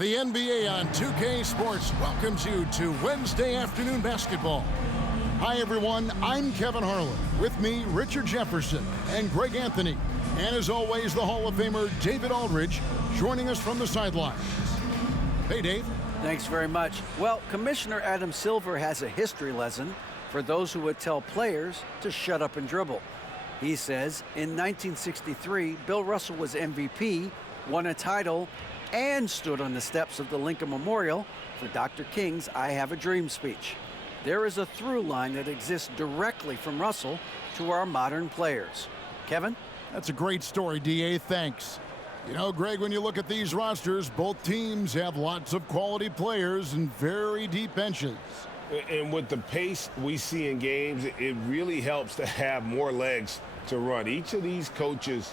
The NBA on 2K Sports welcomes you to Wednesday afternoon basketball. Hi, everyone. I'm Kevin Harlan. With me, Richard Jefferson and Greg Anthony. And as always, the Hall of Famer David Aldridge joining us from the sidelines. Hey, Dave. Thanks very much. Well, Commissioner Adam Silver has a history lesson for those who would tell players to shut up and dribble. He says in 1963, Bill Russell was MVP, won a title, and stood on the steps of the Lincoln Memorial for Dr. King's I Have a Dream speech. There is a through line that exists directly from Russell to our modern players. Kevin? That's a great story, D.A. Thanks. You know, Greg, when you look at these rosters, both teams have lots of quality players and very deep benches. And with the pace we see in games, it really helps to have more legs to run. Each of these coaches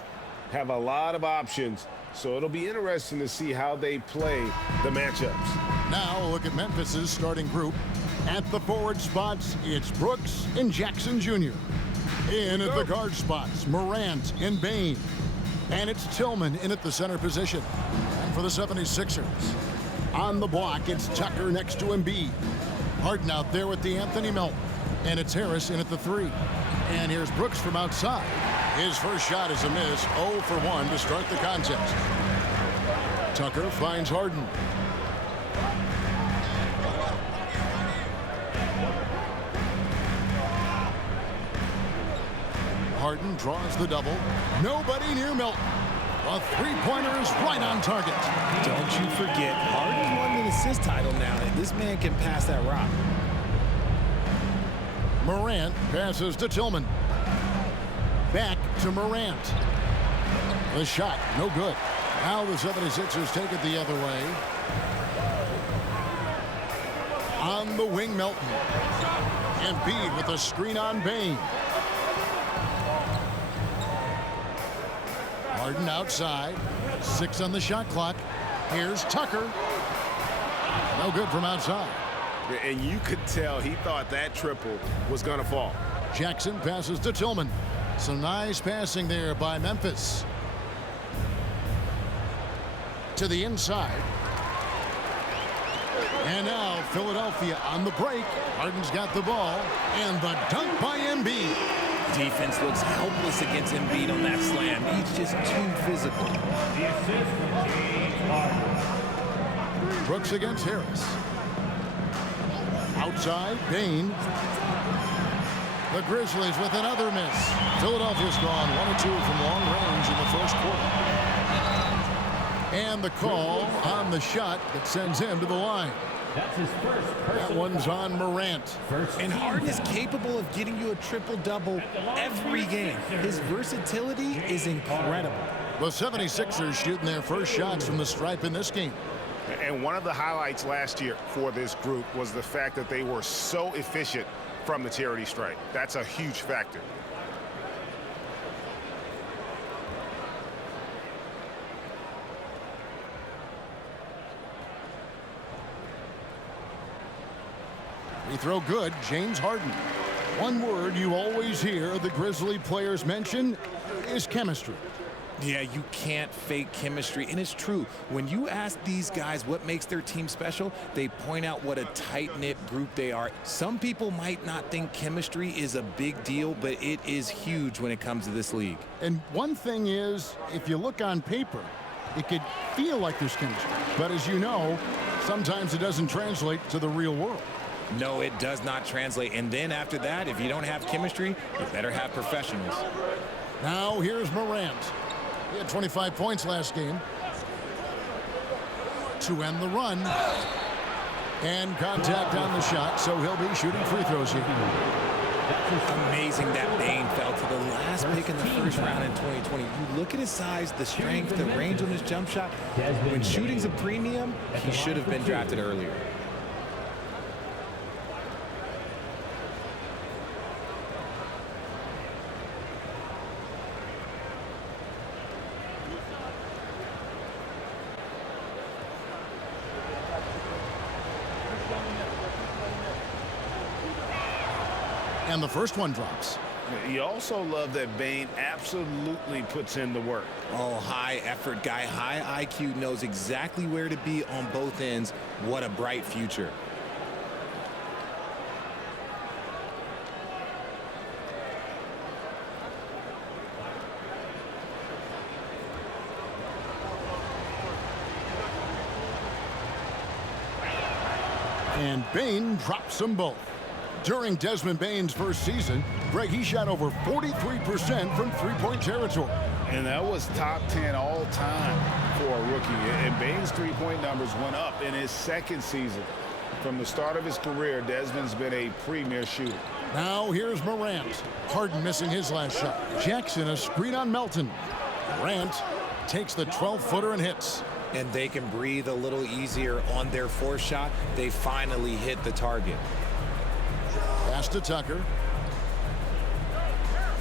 have a lot of options, so it'll be interesting to see how they play the matchups. Now look at Memphis's starting group. At the forward spots, it's Brooks and Jackson Jr. In at the guard spots, Morant and Bain. And it's Tillman in at the center position. And for the 76ers, on the block, it's Tucker next to Embiid. Harden out there with the Anthony Melton. And it's Harris in at the 3. And here's Brooks from outside. His first shot is a miss, 0 for 1 to start the contest. Tucker finds Harden. Harden draws the double. Nobody near Melton. A three-pointer is right on target. Don't you forget, Harden's won an assist title now, and this man can pass that rock. Morant passes to Tillman. Back to Morant. The shot, no good. Now the 76ers take it the other way. On the wing, Melton. Embiid with a screen on Bain. Harden outside. 6 on the shot clock. Here's Tucker. No good from outside. And you could tell he thought that triple was going to fall. Jackson passes to Tillman. Some nice passing there by Memphis. To the inside. And now Philadelphia on the break. Harden's got the ball. And the dunk by Embiid. Defense looks helpless against Embiid on that slam. He's just too physical. Brooks against Harris. Outside, Bain. The Grizzlies with another miss. Philadelphia's gone 1 or 2 from long range in the first quarter. And the call on the shot that sends him to the line. That one's on Morant. And Harden is capable of getting you a triple-double every game. His versatility is incredible. The 76ers shooting their first shots from the stripe in this game. And one of the highlights last year for this group was the fact that they were so efficient from the charity stripe. That's a huge factor. Free throw good, James Harden. One word you always hear the Grizzly players mention is chemistry. Yeah, you can't fake chemistry, and it's true. When you ask these guys what makes their team special, they point out what a tight-knit group they are. Some people might not think chemistry is a big deal, but it is huge when it comes to this league. And one thing is, if you look on paper, it could feel like there's chemistry. But as you know, sometimes it doesn't translate to the real world. No, it does not translate. And then after that, if you don't have chemistry, you better have professionals. Now here's Morant. He had 25 points last game. To end the run. And contact on the shot, so he'll be shooting free throws here. Amazing that Bain fell to the last pick in the first round in 2020. You look at his size, the strength, the range on his jump shot. When shooting's a premium, he should have been drafted earlier. And the first one drops. You also love that Bane absolutely puts in the work. Oh, high effort guy, high IQ, knows exactly where to be on both ends. What a bright future. And Bane drops them both. During Desmond Bane's first season, Greg, he shot over 43% from three-point territory. And that was top 10 all time for a rookie. And Bane's three-point numbers went up in his second season. From the start of his career, Desmond's been a premier shooter. Now here's Morant. Harden missing his last shot. Jackson a screen on Melton. Morant takes the 12-footer and hits. And they can breathe a little easier on their fourth shot. They finally hit the target. Pass to Tucker.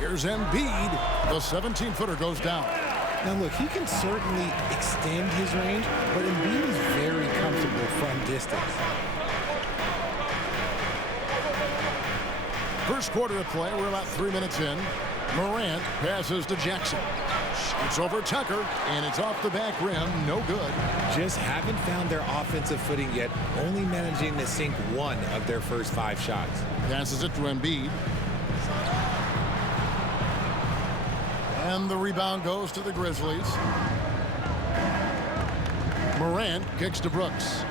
Here's Embiid. The 17-footer goes down. Now look, he can certainly extend his range, but Embiid is very comfortable from distance. First quarter of play, we're about 3 minutes in. Morant passes to Jackson. It's over Tucker, and it's off the back rim. No good. Just haven't found their offensive footing yet, only managing to sink one of their first 5 shots. Passes it to Embiid. And the rebound goes to the Grizzlies. Morant kicks to Brooks.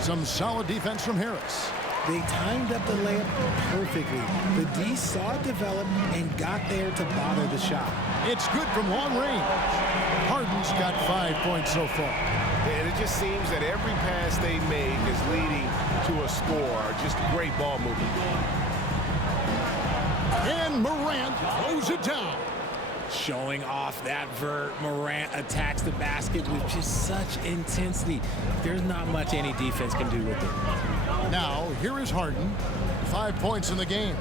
Some solid defense from Harris. They timed up the layup perfectly. The D saw it develop and got there to bother the shot. It's good from long range. Harden's got 5 points so far. And it just seems that every pass they make is leading to a score. Just great ball movement. And Morant throws it down. Showing off that vert, Morant attacks the basket with just such intensity. There's not much any defense can do with it. Now, here is Harden. 5 points in the game.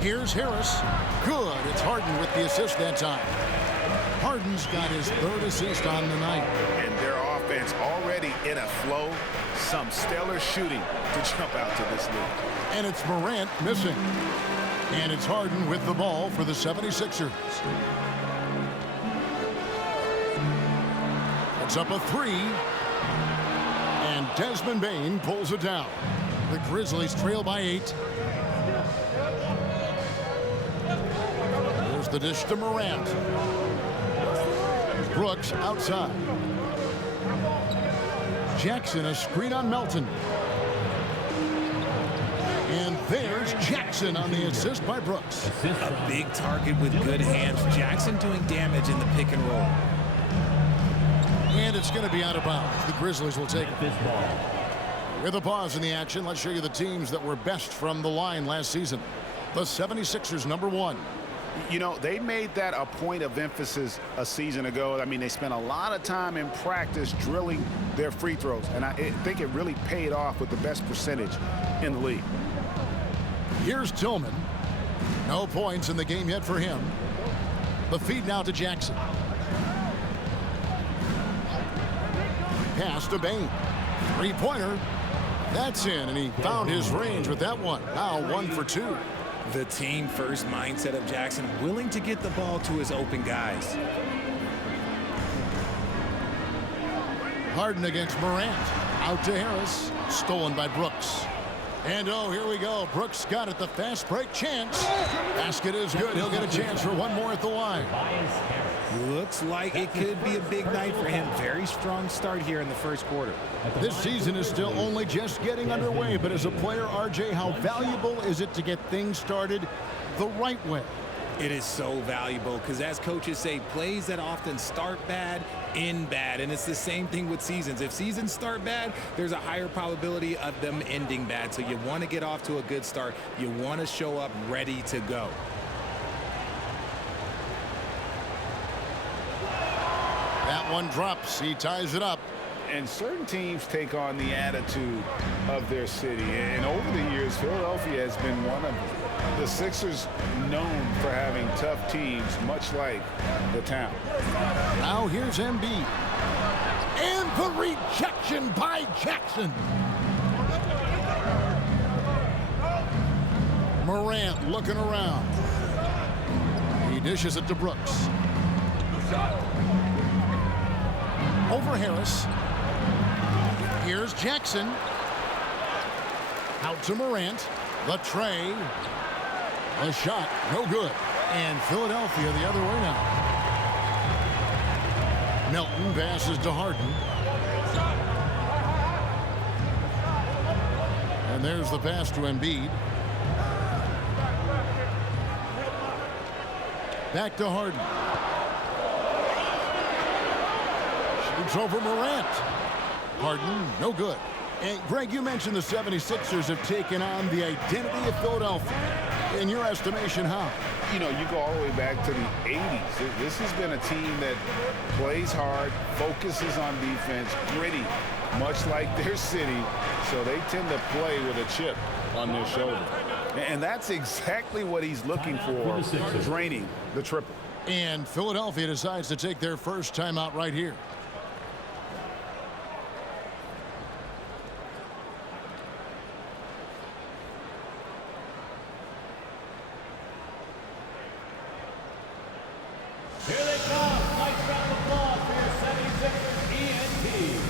Here's Harris. Good. It's Harden with the assist that time. Harden's got his 3rd assist on the night. And their offense already in a flow. Some stellar shooting to jump out to this lead. And it's Morant missing. And it's Harden with the ball for the 76ers. It's up a 3. And Desmond Bane pulls it down. The Grizzlies trail by 8. There's the dish to Morant. Brooks outside. Jackson a screen on Melton. And there's Jackson on the assist by Brooks. A big target with good hands. Jackson doing damage in the pick and roll. And it's going to be out of bounds. The Grizzlies will take it. With a pause in the action, let's show you the teams that were best from the line last season. The 76ers, number 1. You know, they made that a point of emphasis a season ago. I mean, they spent a lot of time in practice drilling their free throws. And I think it really paid off with the best percentage in the league. Here's Tillman. No points in the game yet for him. The feed now to Jackson. Pass to Bane. 3-pointer. That's in, and he found his range with that one. Now 1 for 2. The team first mindset of Jackson, willing to get the ball to his open guys. Harden against Morant. Out to Harris. Stolen by Brooks. And oh, here we go. Brooks got it. The fast break chance. Basket is good. He'll get a chance for one more at the line. Looks like it could be a big night for him. Very strong start here in the first quarter. This season is still only just getting underway, but as a player, RJ, how valuable is it to get things started the right way? It is so valuable because, as coaches say, plays that often start bad, end bad. And it's the same thing with seasons. If seasons start bad, there's a higher probability of them ending bad. So you want to get off to a good start. You want to show up ready to go. That one drops. He ties it up. And certain teams take on the attitude of their city. And over the years, Philadelphia has been one of the Sixers known for having tough teams, much like the town. Now here's Embiid. And the rejection by Jackson. Morant looking around. He dishes it to Brooks. Over Harris. Here's Jackson. Out to Morant. The tray. A shot, no good. And Philadelphia the other way now. Melton passes to Harden. And there's the pass to Embiid. Back to Harden. Shoots over Morant. Harden, no good. And Greg, you mentioned the 76ers have taken on the identity of Philadelphia. In your estimation, how? You know, you go all the way back to the 80s. This has been a team that plays hard, focuses on defense, gritty, much like their city. So they tend to play with a chip on their shoulder. And that's exactly what he's looking for, draining the triple. And Philadelphia decides to take their first timeout right here. Here they come. Nice round of applause for your 76ers ENT.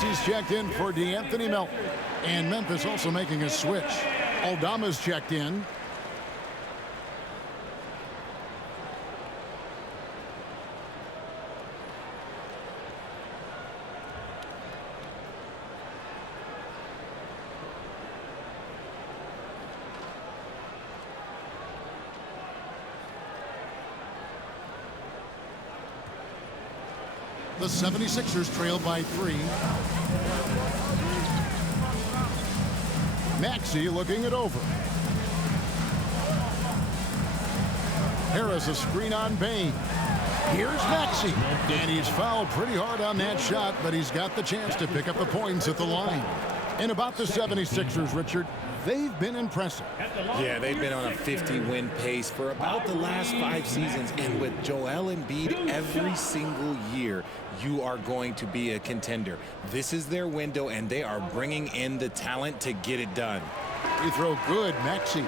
He's checked in for D'Anthony Melton. And Memphis also making a switch. Aldama's checked in. The 76ers trail by 3. Maxey looking it over. Harris a screen on Bain. Here's Maxey. And he's fouled pretty hard on that shot, but he's got the chance to pick up the points at the line. And about the 76ers, Richard, they've been impressive. Yeah, they've been on a 50-win pace for about the last 5 seasons. And with Joel Embiid every single year, you are going to be a contender. This is their window, and they are bringing in the talent to get it done. Free throw good, Maxey.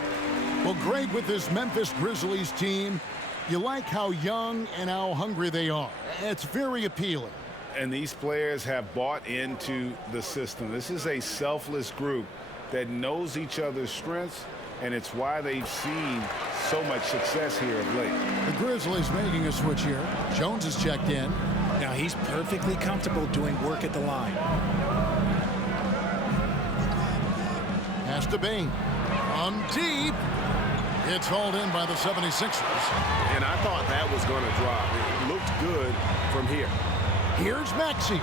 Well, Greg, with this Memphis Grizzlies team, you like how young and how hungry they are. It's very appealing. And these players have bought into the system. This is a selfless group that knows each other's strengths, and it's why they've seen so much success here of late. The Grizzlies making a switch here. Jones is checked in. Now he's perfectly comfortable doing work at the line. Pass to Bain. From deep. It's hauled in by the 76ers. And I thought that was going to drop. It looked good from here. Here's Maxey.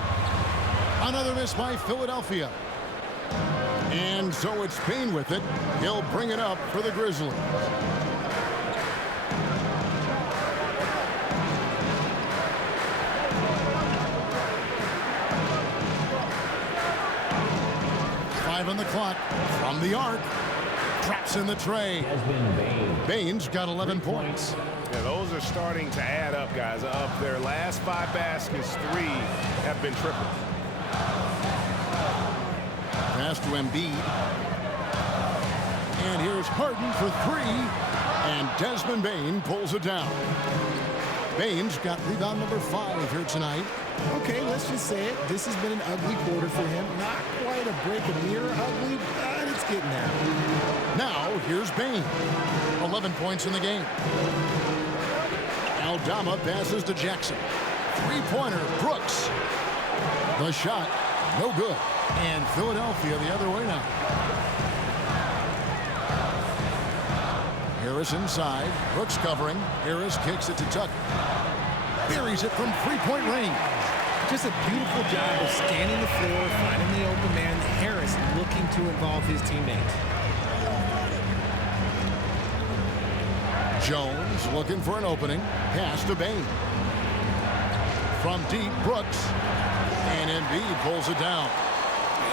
Another miss by Philadelphia. And so it's Bain with it. He'll bring it up for the Grizzlies. On the clock from the arc. Traps in the tray. Bain's got 11 points. Yeah, those are starting to add up, guys. Of their last 5 baskets, 3 have been tripled. Pass to Embiid. And here's Harden for 3. And Desmond Bain pulls it down. Baines got rebound number 5 here tonight. Okay, let's just say it. This has been an ugly quarter for him. Not quite a break a mirror ugly, but it's getting there. Now, here's Bain. 11 points in the game. Aldama passes to Jackson. Three-pointer, Brooks. The shot, no good. And Philadelphia the other way now. Harris inside. Brooks covering. Harris kicks it to Tucker. Buries it from three-point range. Just a beautiful job of scanning the floor, finding the open man. Harris looking to involve his teammates. Jones looking for an opening. Pass to Bain. From deep, Brooks. And Embiid pulls it down.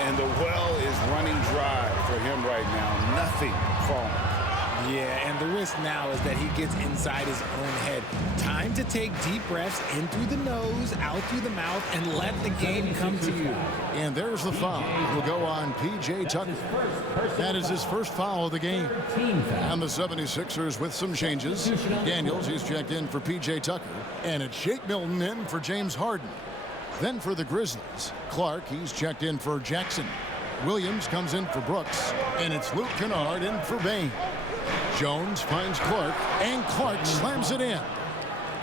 And the well is running dry for him right now. Nothing falling. Yeah, and the risk now is that he gets inside his own head. Time to take deep breaths in through the nose, out through the mouth, and let the game come to you. And there's the foul. It will go on P.J. Tucker. That is his first foul of the game. And the 76ers with some changes. Daniels, he's checked in for P.J. Tucker. And it's Shake Milton in for James Harden. Then for the Grizzlies, Clark, he's checked in for Jackson. Williams comes in for Brooks. And it's Luke Kennard in for Bain. Jones finds Clark, and Clark slams it in.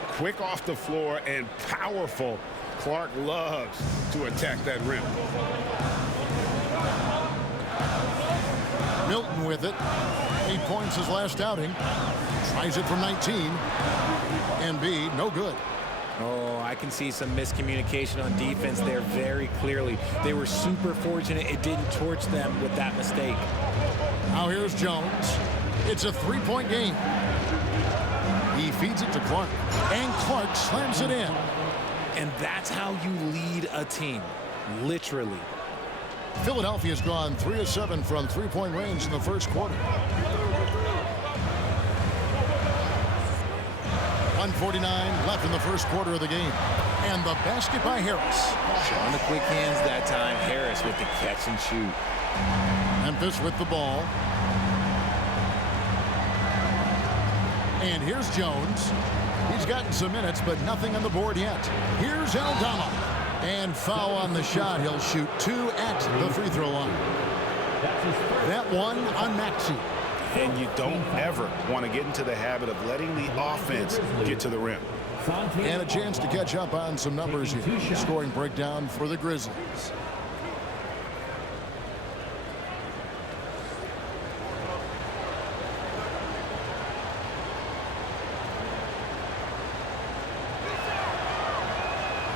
Quick off the floor and powerful. Clark loves to attack that rim. Milton with it. 8 points his last outing. Tries it from 19. Embiid, no good. Oh, I can see some miscommunication on defense there very clearly. They were super fortunate it didn't torch them with that mistake. Now here's Jones. It's a three-point game. He feeds it to Clark, and Clark slams it in. And that's how you lead a team, literally. Philadelphia's gone 3 of 7 from three-point range in the first quarter. 1:49 left in the first quarter of the game. And the basket by Harris. Showing the quick hands that time. Harris with the catch and shoot. Memphis with the ball. And here's Jones. He's gotten some minutes, but nothing on the board yet. Here's Aldama. And foul on the shot. He'll shoot 2 at the free throw line. That one on Maxey. And you don't ever want to get into the habit of letting the offense get to the rim. And a chance to catch up on some numbers here. Scoring breakdown for the Grizzlies.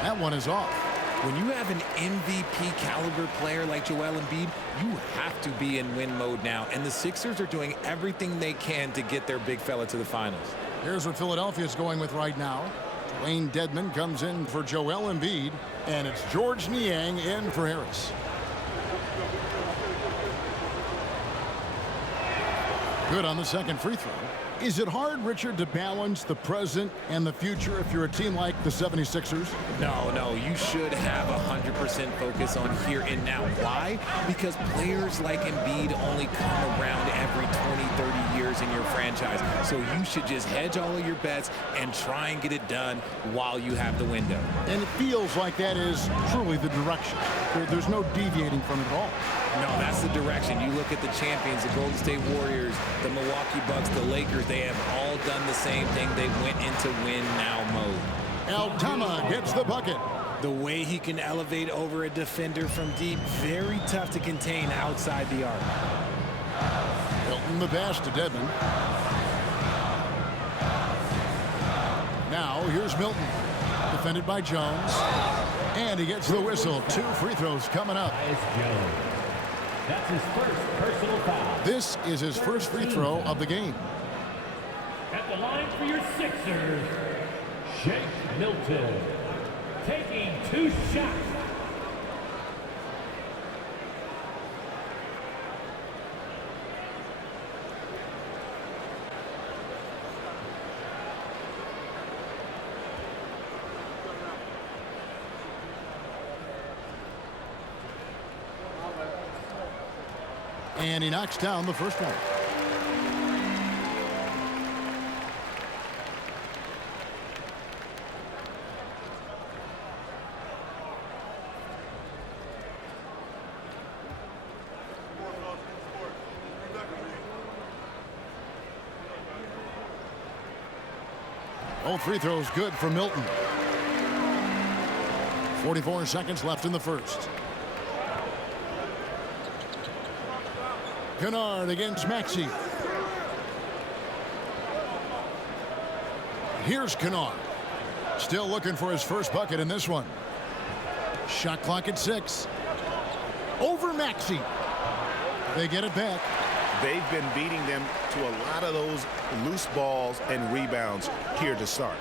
That one is off. When you have an MVP caliber player like Joel Embiid, you have to be in win mode now. And the Sixers are doing everything they can to get their big fella to the finals. Here's what Philadelphia's going with right now. Dwayne Dedmon comes in for Joel Embiid, and it's George Niang in for Harris. Good on the second free throw. Is it hard, Richard, to balance the present and the future if you're a team like the 76ers? No, you should have 100% focus on here and now. Why? Because players like Embiid only come around every 20, 30 years in your franchise. So you should just hedge all of your bets and try and get it done while you have the window. And it feels like that is truly the direction. There's no deviating from it at all. No, that's the direction. You look at the champions, the Golden State Warriors, the Milwaukee Bucks, the Lakers. They have all done the same thing. They went into win-now mode. Aldama gets the bucket. The way he can elevate over a defender from deep, very tough to contain outside the arc. Milton the pass to Dedmon. Now here's Milton. Defended by Jones. And he gets the whistle. 2 free throws coming up. That's his first personal foul. This is his first free throw of the game. At the line for your Sixers, Shake Milton. Taking 2 shots. And he knocks down the first one. All free throws good for Milton. 44 seconds left in the first. Kennard against Maxey. Here's Kennard. Still looking for his first bucket in this one. Shot clock at 6. Over Maxey. They get it back. They've been beating them to a lot of those loose balls and rebounds here to start.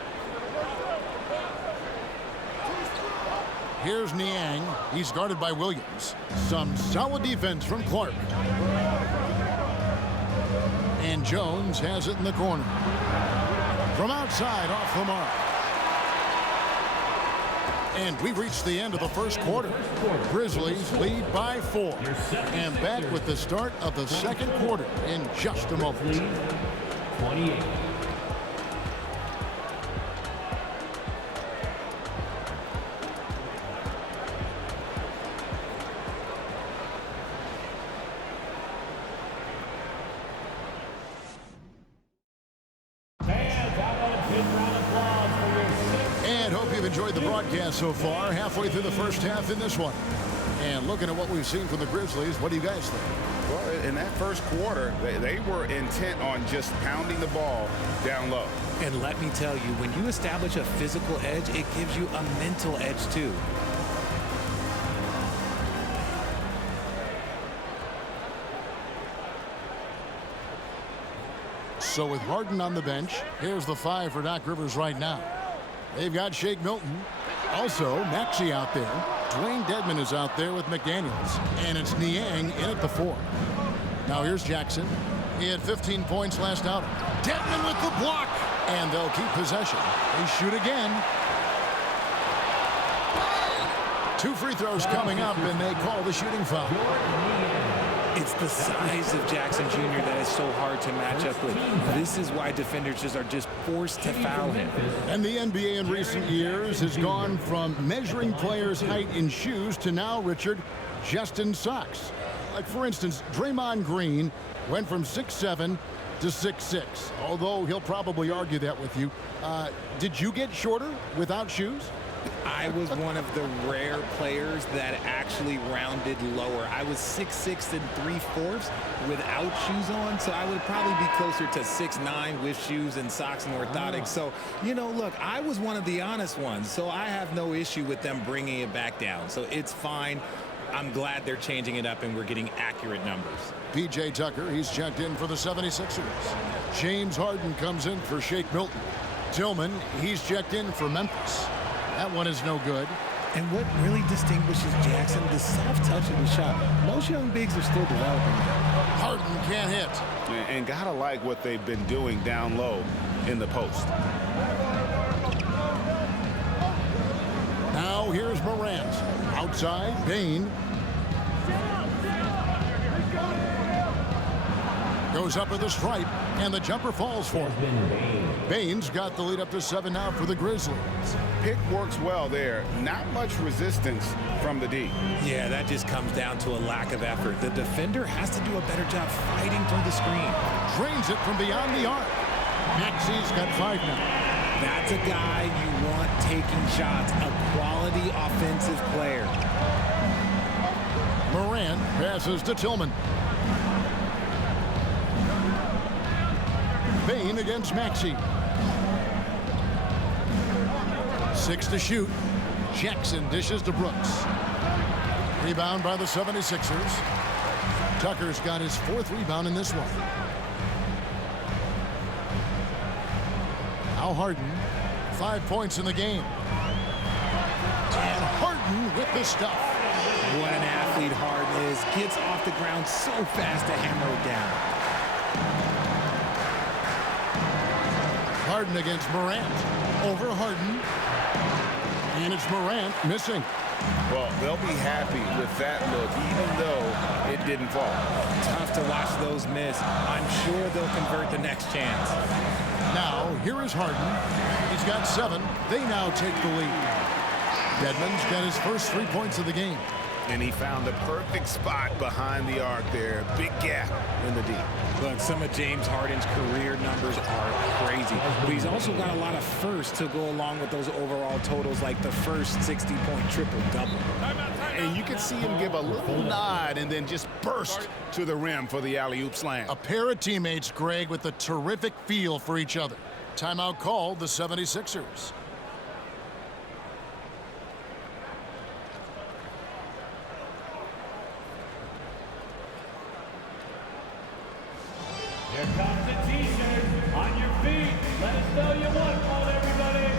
Here's Niang. He's guarded by Williams. Some solid defense from Clark. And Jones has it in the corner. From outside, off the mark. And we reached the end of the first quarter. Grizzlies lead by 4. And back with the start of the second quarter in just a moment. 28. Enjoyed the broadcast so far. Halfway through the first half in this one. And looking at what we've seen from the Grizzlies, what do you guys think? Well, in that first quarter, they were intent on just pounding the ball down low. And let me tell you, when you establish a physical edge, it gives you a mental edge too. So with Harden on the bench, here's the 5 for Doc Rivers right now. They've got Shake Milton. Also, Maxey out there. Dwayne Dedmon is out there with McDaniels. And it's Niang in at the 4. Now here's Jackson. He had 15 points last outing. Dedmon with the block. And they'll keep possession. They shoot again. 2 free throws coming up, and they call the shooting foul. It's the size of Jackson Jr. that is so hard to match up with. This is why defenders are just forced to foul him. And the NBA in recent years has gone from measuring players' height in shoes to now, Richard, just in socks. Like, for instance, Draymond Green went from 6'7" to 6'6", although he'll probably argue that with you. Did you get shorter without shoes? I was one of the rare players that actually rounded lower. I was 6'6" and 3/4 without shoes on, so I would probably be closer to 6'9" with shoes and socks and orthotics. So, you know, look, I was one of the honest ones, so I have no issue with them bringing it back down. So it's fine. I'm glad they're changing it up and we're getting accurate numbers. P.J. Tucker, he's checked in for the 76ers. James Harden comes in for Shake Milton. Tillman, he's checked in for Memphis. That one is no good. And what really distinguishes Jackson, the soft touch of the shot. Most young bigs are still developing. Harden can't hit. And gotta like what they've been doing down low in the post. Now here's Morant. Outside, Bain. Goes up with a stripe, and the jumper falls for him. Bain's got the lead up to 7 now for the Grizzlies. Pick works well there. Not much resistance from the D. Yeah, that just comes down to a lack of effort. The defender has to do a better job fighting through the screen. Drains it from beyond the arc. Maxey's got 5 now. That's a guy you want taking shots, a quality offensive player. Morant passes to Tillman. Bain against Maxey. 6 to shoot. Jackson dishes to Brooks. Rebound by the 76ers. Tucker's got his 4th rebound in this one. Now Harden. 5 points in the game. And Harden with the stuff. What an athlete Harden is. Gets off the ground so fast to hammer it down. Harden against Morant. Over Harden. And it's Morant missing. Well, they'll be happy with that look, even though it didn't fall. Tough to watch those miss. I'm sure they'll convert the next chance. Now, here is Harden. He's got 7. They now take the lead. Dedmon's got his first 3 points of the game. And he found the perfect spot behind the arc there. Big gap in the D. Look, some of James Harden's career numbers are crazy, but he's also got a lot of firsts to go along with those overall totals, like the first 60-point triple-double. And you can see him give a little nod and then just burst to the rim for the alley-oop slam. A pair of teammates, Greg, with a terrific feel for each other. Timeout called the 76ers. Here comes the T-shirt. On your feet. Let us know you want one, everybody.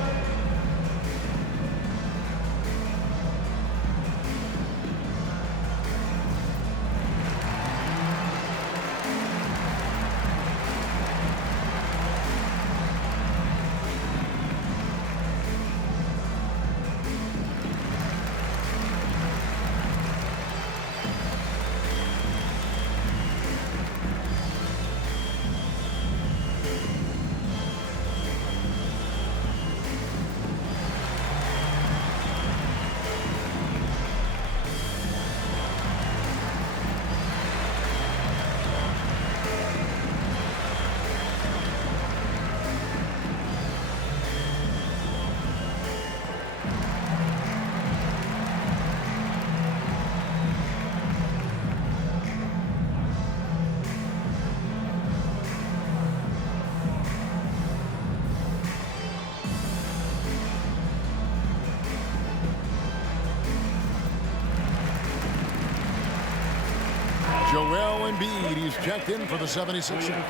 Joel Embiid, he's checked in for the 76ers.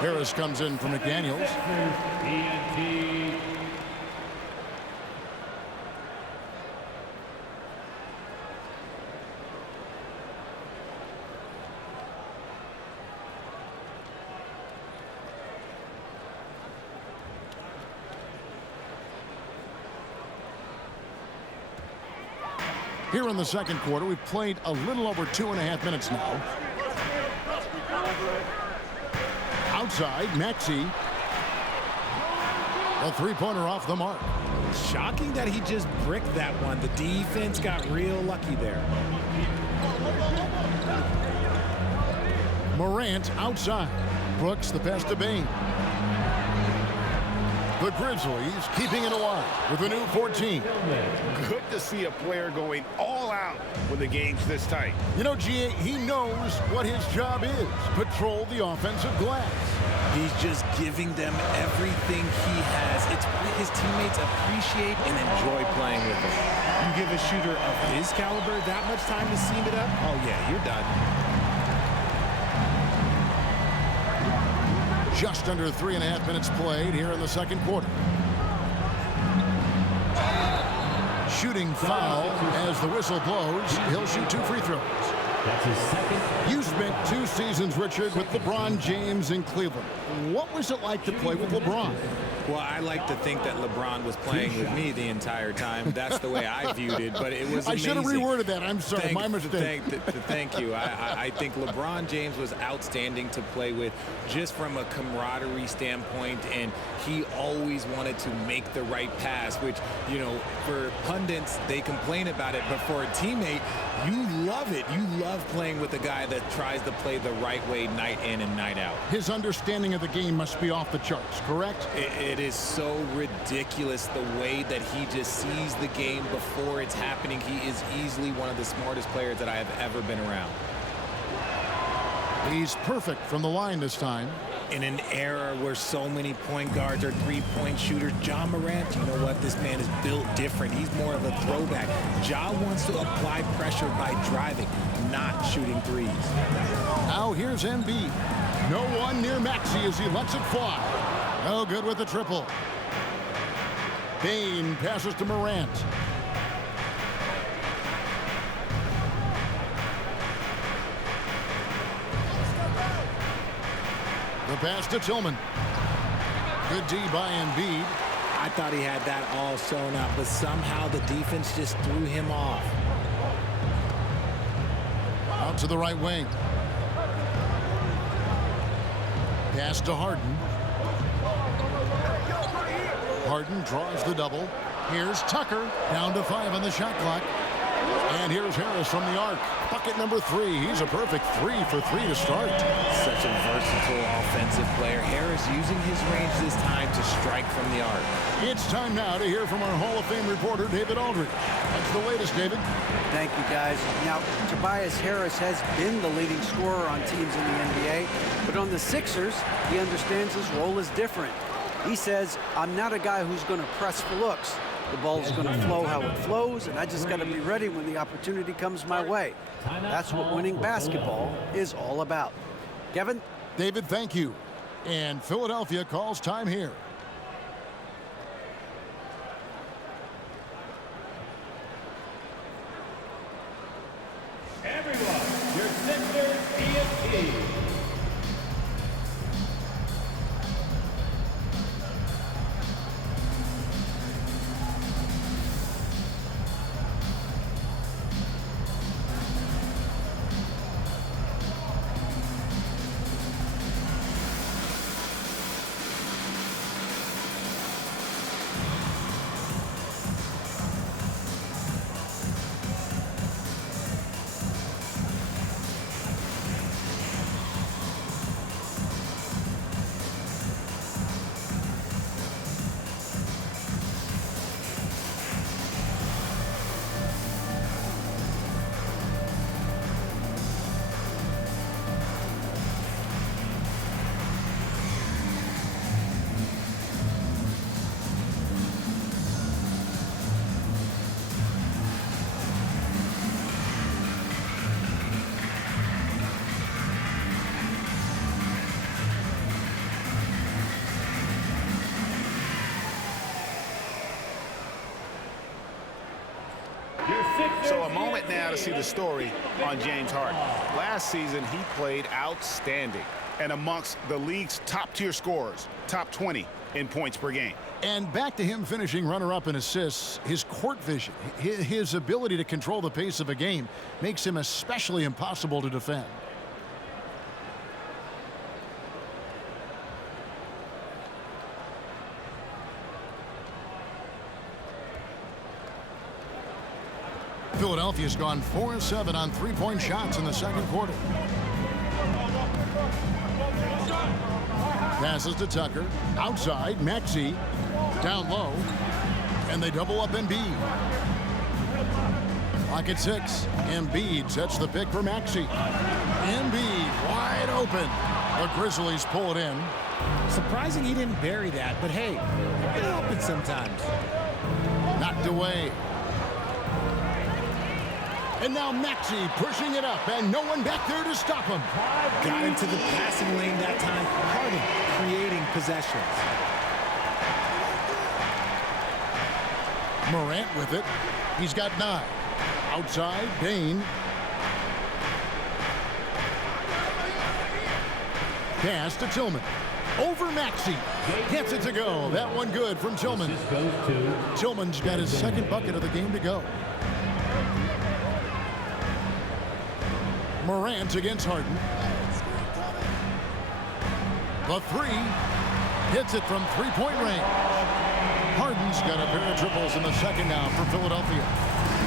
Harris comes in for McDaniels. TNT. Here in the second quarter, we've played a little over 2.5 minutes now. Outside, Maxey. A three-pointer off the mark. Shocking that he just bricked that one. The defense got real lucky there. Morant outside. Brooks the pass to Bain. The Grizzlies keeping it alive with a new 14. Good to see a player going all out when the game's this tight. You know, G.A., he knows what his job is. Patrol the offensive glass. He's just giving them everything he has. It's why his teammates appreciate and enjoy playing with him. You give a shooter of his caliber that much time to seam it up, oh yeah, you're done. Just under 3.5 minutes played here in the second quarter. Shooting foul as the whistle blows. He'll shoot 2 free throws. That's his second. You spent 2 seasons, Richard, with LeBron James in Cleveland. What was it like to play with LeBron? Well, I like to think that LeBron was playing with me the entire time. That's the way I viewed it, but it was amazing. I should have reworded that. I'm sorry, my mistake. Thank you. I think LeBron James was outstanding to play with just from a camaraderie standpoint, and he always wanted to make the right pass, which, you know, for pundits, they complain about it, but for a teammate, you love it. You love playing with a guy that tries to play the right way night in and night out. His understanding of the game must be off the charts, correct? It is so ridiculous the way that he just sees the game before it's happening. He is easily one of the smartest players that I have ever been around. He's perfect from the line this time. In an era where so many point guards are three-point shooters, Ja Morant, you know what? This man is built different. He's more of a throwback. Ja wants to apply pressure by driving, not shooting threes. Now here's Embiid. No one near Maxey as he lets it fly. No good with the triple. Bain passes to Morant. The pass to Tillman. Good D by Embiid. I thought he had that all sewn up, but somehow the defense just threw him off. Out to the right wing. Pass to Harden. Harden draws the double. Here's Tucker. Down to 5 on the shot clock. And here's Harris from the arc. Bucket number 3. He's a perfect 3 for 3 to start. Such a versatile offensive player. Harris using his range this time to strike from the arc. It's time now to hear from our Hall of Fame reporter, David Aldridge. What's the latest, David? Thank you, guys. Now, Tobias Harris has been the leading scorer on teams in the NBA, but on the Sixers, he understands his role is different. He says, I'm not a guy who's going to press for looks. The ball is going to flow how it flows, and I just got to be ready when the opportunity comes my way. That's what winning basketball is all about. Kevin? David, thank you. And Philadelphia calls time here. Everyone, your Sixers ESP. So a moment now to see the story on James Harden. Last season, he played outstanding and amongst the league's top-tier scorers, top 20 in points per game. And back to him finishing runner-up in assists, his court vision, his ability to control the pace of a game makes him especially impossible to defend. Philadelphia's gone 4-7 on three-point shots in the second quarter. Passes to Tucker. Outside, Maxey. Down low. And they double up Embiid. Clock at 6. Embiid sets the pick for Maxey. Embiid wide open. The Grizzlies pull it in. Surprising he didn't bury that, but hey, it happens sometimes. Knocked away. And now Maxey pushing it up, and no one back there to stop him. Got into the passing lane that time. Harden creating possessions. Morant with it. He's got 9. Outside, Bain. Pass to Tillman. Over Maxey. Gets it to go. That one good from Tillman. Tillman's got his second bucket of the game to go. Morant against Harden. The 3 hits it from three-point range. Harden's got a pair of triples in the second now for Philadelphia.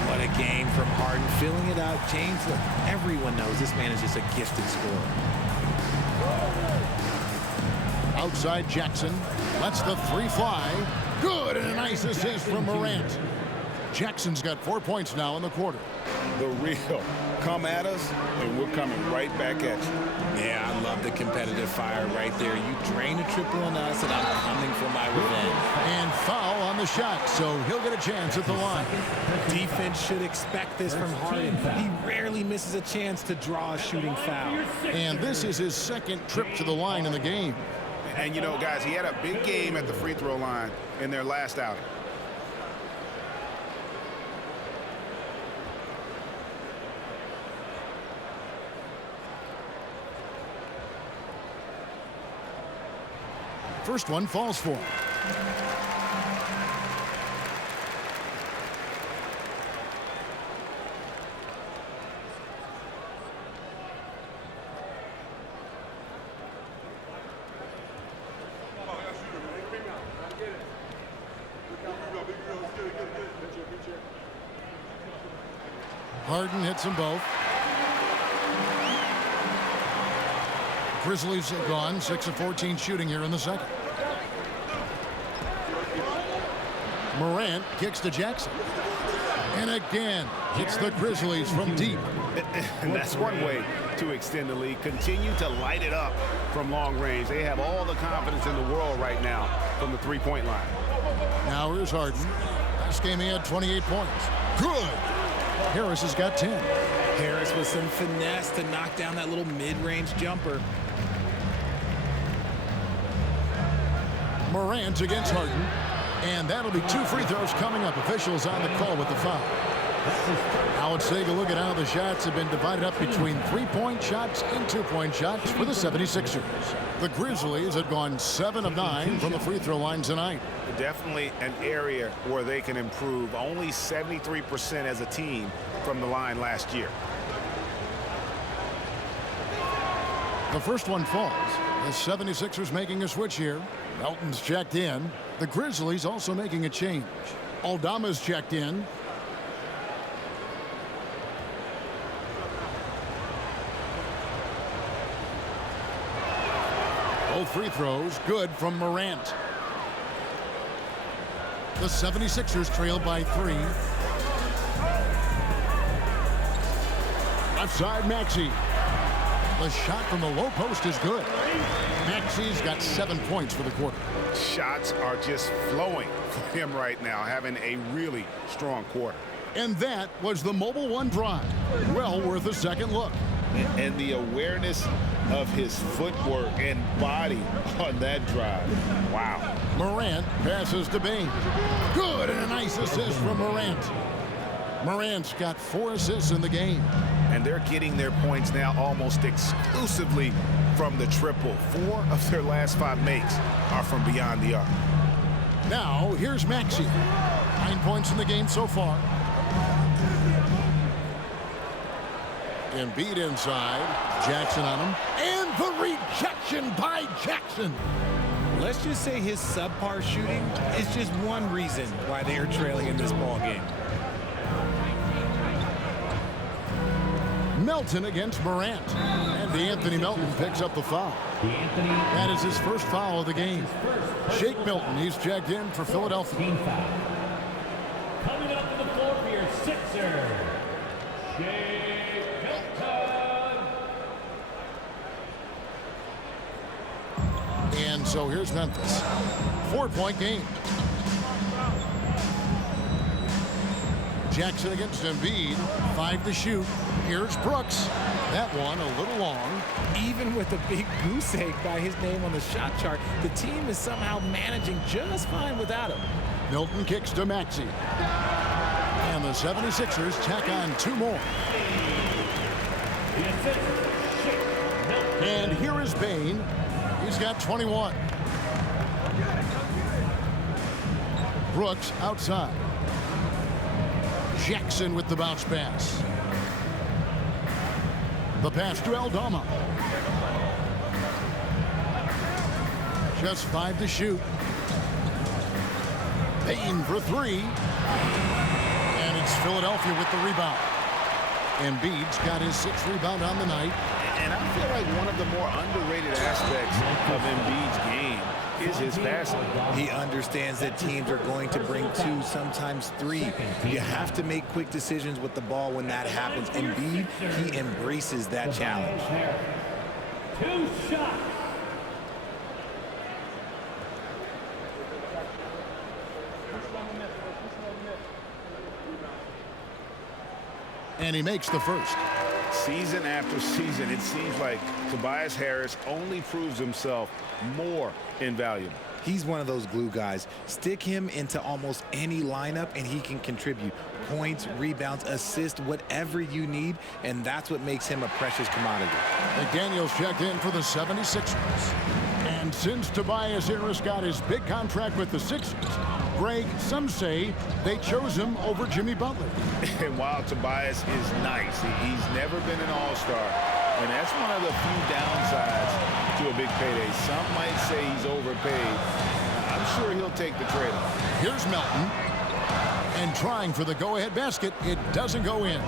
What a game from Harden, filling it out. James, look, everyone knows this man is just a gifted scorer. Outside Jackson lets the 3 fly. Good, and a nice assist from Morant. Jackson's got 4 points now in the quarter. The real come at us, and we're coming right back at you. Yeah, I love the competitive fire right there. You drain a triple on us, and I'm coming for my revenge. And foul on the shot, so he'll get a chance at the line. Defense should expect this from Harden. He rarely misses a chance to draw a shooting foul. And this is his second trip to the line in the game. And, you know, guys, he had a big game at the free throw line in their last outing. First one falls for him. Harden hits them both. Grizzlies have gone 6 of 14 shooting here in the second. Morant kicks to Jackson. And again, hits the Grizzlies from deep. And that's one way to extend the lead. Continue to light it up from long range. They have all the confidence in the world right now from the three-point line. Now here's Harden. Last game he had 28 points. Good. Harris has got 10. Harris with some finesse to knock down that little mid-range jumper. Morant against Harden. And that'll be 2 free throws coming up. Officials on the call with the foul. Now let's take a look at how the shots have been divided up between 3-point shots and 2-point shots for the 76ers. The Grizzlies had gone 7 of 9 from the free throw line tonight. Definitely an area where they can improve. Only 73% as a team from the line last year. The first one falls. The 76ers making a switch here. Melton's checked in. The Grizzlies also making a change. Aldama's checked in. Both free throws good from Morant. The 76ers trail by 3. Left side, Maxey. The shot from the low post is good. Maxey's got 7 points for the quarter. Shots are just flowing for him right now, having a really strong quarter. And that was the Mobile One drive. Well worth a second look. And the awareness of his footwork and body on that drive. Wow. Morant passes to Bain. Good, and a nice assist from Morant. Morant's got 4 assists in the game. And they're getting their points now almost exclusively from the triple. 4 of their last 5 makes are from beyond the arc. Now, here's Maxey. 9 points in the game so far. Embiid inside. Jackson on him. And the rejection by Jackson. Let's just say his subpar shooting is just one reason why they are trailing in this ball game. Melton against Morant. And Anthony Melton picks up the foul. That is his first foul of the game. Shake Milton, he's checked in for Philadelphia. Coming up to the floor for your Sixers, Shake Milton. And so here's Memphis. 4-point game. Jackson against Embiid. 5 to shoot. Here's Brooks. That one a little long. Even with a big goose egg by his name on the shot chart, the team is somehow managing just fine without him. Milton kicks to Maxey. And the 76ers tack on 2 more. And here is Bain. He's got 21. Brooks outside. Jackson with the bounce pass. The pass to Aldama. Just 5 to shoot. Bain for 3. And it's Philadelphia with the rebound. Embiid's got his 6th rebound on the night. And I feel like one of the more underrated aspects of Embiid's game is his passing. He understands that teams are going to bring 2, sometimes 3. You have to make quick decisions with the ball when that happens. Embiid, he embraces that challenge. 2 shots. And he makes the first. Season after season, it seems like Tobias Harris only proves himself more invaluable. He's one of those glue guys. Stick him into almost any lineup and he can contribute points, rebounds, assists, whatever you need, and that's what makes him a precious commodity. McDaniels checked in for the 76ers. And since Tobias Harris got his big contract with the Sixers, Greg, some say they chose him over Jimmy Butler. And while Tobias is nice, he's never been an all-star. And that's one of the few downsides to a big payday. Some might say he's overpaid. I'm sure he'll take the trade-off. Here's Melton. And trying for the go-ahead basket. It doesn't go in.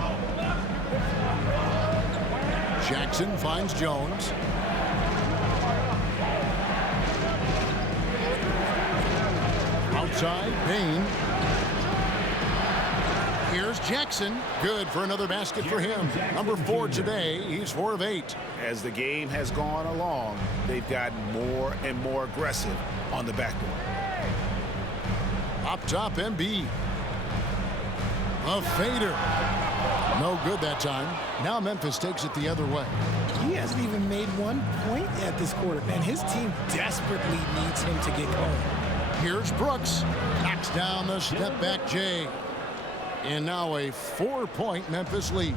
Jackson finds Jones. Outside, Bain. Here's Jackson. Good for another basket for him. Number 4 today. He's 4 of 8. As the game has gone along, they've gotten more and more aggressive on the backboard. Up top, MB. A fader. No good that time. Now Memphis takes it the other way. He hasn't even made 1 point yet this quarter, and his team desperately needs him to get going. Here's Brooks. Knocks down the step-back J. And now a 4-point Memphis lead.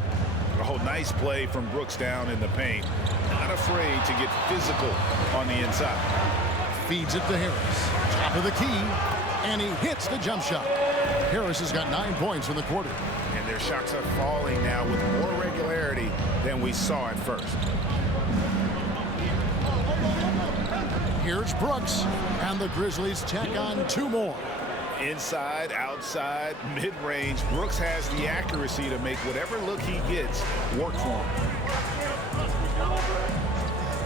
Oh, nice play from Brooks down in the paint. Not afraid to get physical on the inside. Feeds it to Harris. Top of the key. And he hits the jump shot. Harris has got 9 points in the quarter. And their shots are falling now with more regularity than we saw at first. Here's Brooks. And the Grizzlies tack on 2 more. Inside, outside, mid-range, Brooks has the accuracy to make whatever look he gets work for him.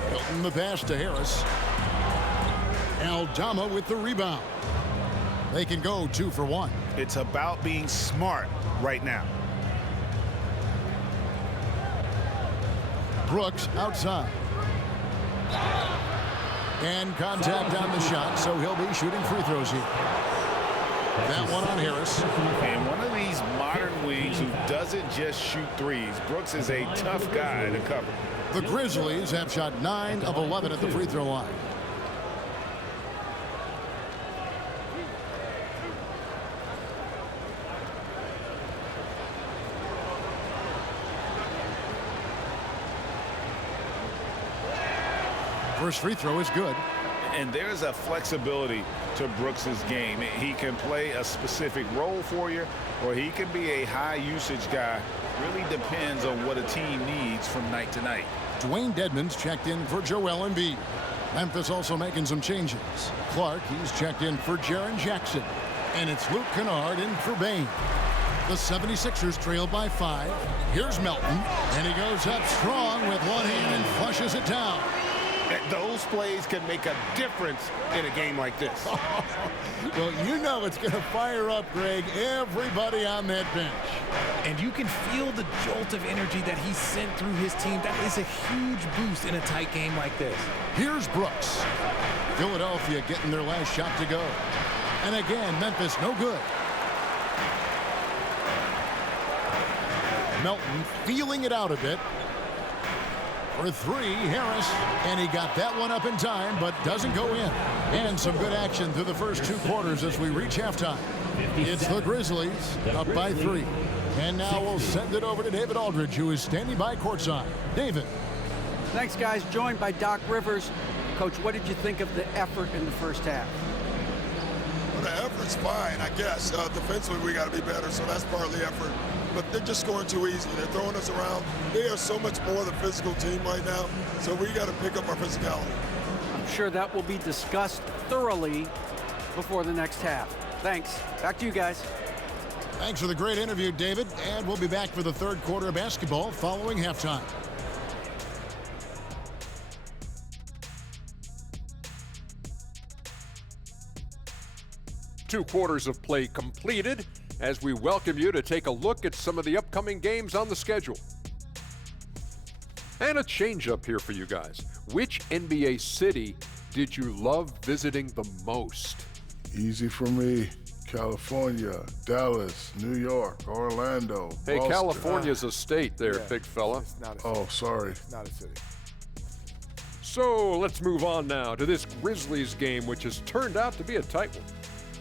Hilton the pass to Harris. Aldama with the rebound. They can go 2 for 1. It's about being smart right now. Brooks outside. And contact on the shot, so he'll be shooting free throws here. That one on Harris. And one of these modern wings who doesn't just shoot threes. Brooks is a tough guy to cover. The Grizzlies have shot 9 of 11 at the free throw line. First free throw is good. And there's a flexibility to Brooks's game. He can play a specific role for you, or he can be a high usage guy. Really depends on what a team needs from night to night. Dwayne Dedmon's checked in for Joel Embiid. Memphis also making some changes. Clark, he's checked in for Jaren Jackson. And it's Luke Kennard in for Bain. The 76ers trail by 5. Here's Melton. And he goes up strong with one hand and flushes it down. Those plays can make a difference in a game like this. Well, you know it's going to fire up, Greg, everybody on that bench. And you can feel the jolt of energy that he sent through his team. That is a huge boost in a tight game like this. Here's Brooks. Philadelphia getting their last shot to go. And again, Memphis no good. Melton feeling it out a bit. For 3, Harris, and he got that one up in time, but doesn't go in. And some good action through the first 2 quarters as we reach halftime. It's the Grizzlies up by 3. And now we'll send it over to David Aldridge, who is standing by courtside. David. Thanks, guys. Joined by Doc Rivers. Coach, what did you think of the effort in the first half? Well, the effort's fine, I guess. Defensively, we got to be better, so that's partly effort. But they're just scoring too easy. They're throwing us around. They are so much more the physical team right now, so we got to pick up our physicality. I'm sure that will be discussed thoroughly before the next half. Thanks. Back to you guys. Thanks for the great interview, David. And we'll be back for the 3rd quarter of basketball following halftime. Two quarters of play completed as we welcome you to take a look at some of the upcoming games on the schedule. And a change up here for you guys. Which NBA city did you love visiting the most? Easy for me. California, Dallas, New York, Orlando, Hey, Boston. California's a state there, big fella. Oh, sorry. Not a city. So let's move on now to this Grizzlies game, which has turned out to be a tight one.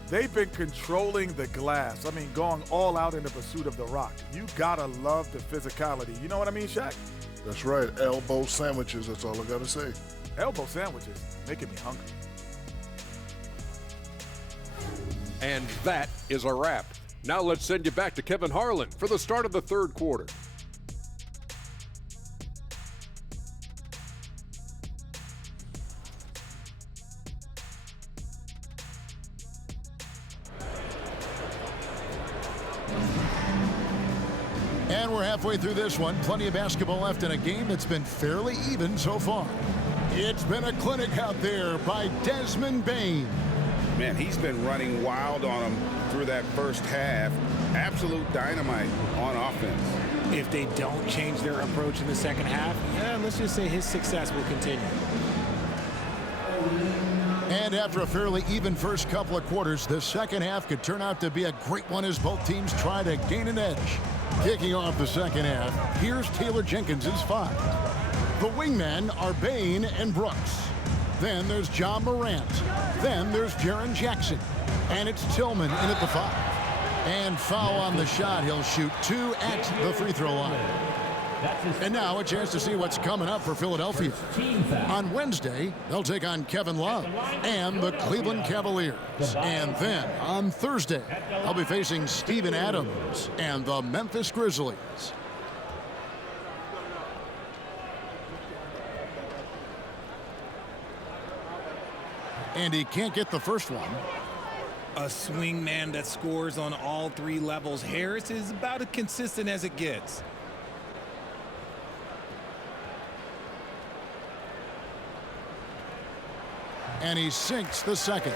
They've been controlling the glass. I mean, going all out in the pursuit of the rock. You gotta love the physicality. You know what I mean, Shaq? That's right. Elbow sandwiches, that's all I got to say. Elbow sandwiches, making me hungry. And that is a wrap. Now let's send you back to Kevin Harlan for the start of the 3rd quarter. And we're halfway through this one. Plenty of basketball left in a game that's been fairly even so far. It's been a clinic out there by Desmond Bane. Man, he's been running wild on them through that first half. Absolute dynamite on offense. If they don't change their approach in the second half, let's just say his success will continue. And after a fairly even first couple of quarters, the second half could turn out to be a great one as both teams try to gain an edge. Kicking off the second half, here's Taylor Jenkins' 5. The wingmen are Bane and Brooks. Then there's John Morant. Then there's Jaren Jackson. And it's Tillman in at the 5. And foul on the shot. He'll shoot 2 at the free throw line. And now a chance to see what's coming up for Philadelphia. On Wednesday, they'll take on Kevin Love and the Cleveland Cavaliers. And then on Thursday, they'll be facing Steven Adams and the Memphis Grizzlies. And he can't get the first one. A swing man that scores on all 3 levels. Harris is about as consistent as it gets. And he sinks the second.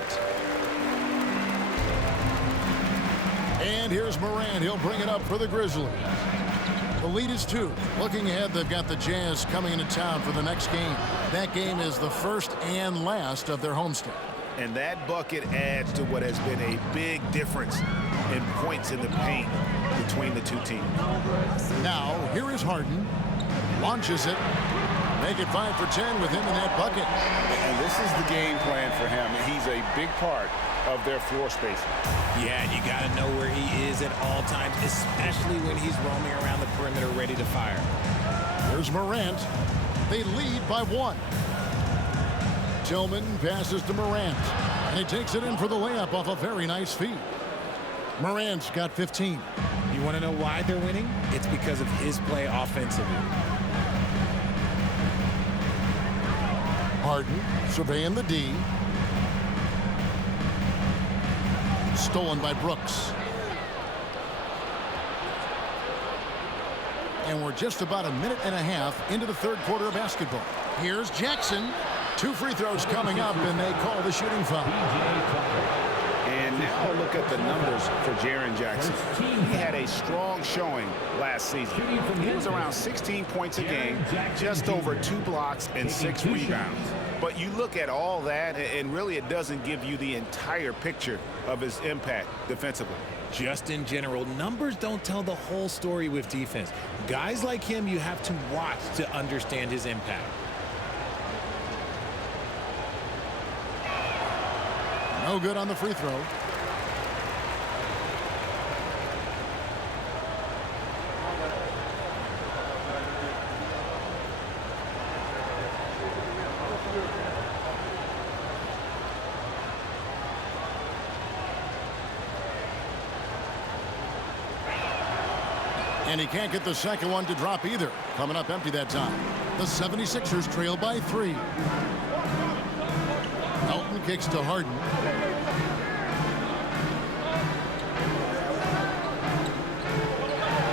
And here's Morant. He'll bring it up for the Grizzlies. The lead is 2. Looking ahead, they've got the Jazz coming into town for the next game. That game is the first and last of their homestand. And that bucket adds to what has been a big difference in points in the paint between the two teams. Now, here is Harden. Launches it. Make it 5 for 10 with him in that bucket. And this is the game plan for him. He's a big part of their floor spacing. Yeah, you got to know where he is at all times, especially when he's roaming around the perimeter ready to fire. Here's Morant. They lead by 1. Tillman passes to Morant, and he takes it in for the layup off a very nice feed. Morant's got 15. You want to know why they're winning? It's because of his play offensively. Harden surveying the D. Stolen by Brooks. And we're just about a minute and a half into the third quarter of basketball. Here's Jackson. 2 free throws coming up, and they call the shooting foul. And now look at the numbers for Jaren Jackson. He had a strong showing last season. He was around 16 points a game, just over 2 blocks and 6 rebounds. But you look at all that, and really it doesn't give you the entire picture of his impact defensively. Just in general, numbers don't tell the whole story with defense. Guys like him, you have to watch to understand his impact. No good on the free throw. And he can't get the second one to drop either. Coming up empty that time. The 76ers trail by 3. Elton kicks to Harden.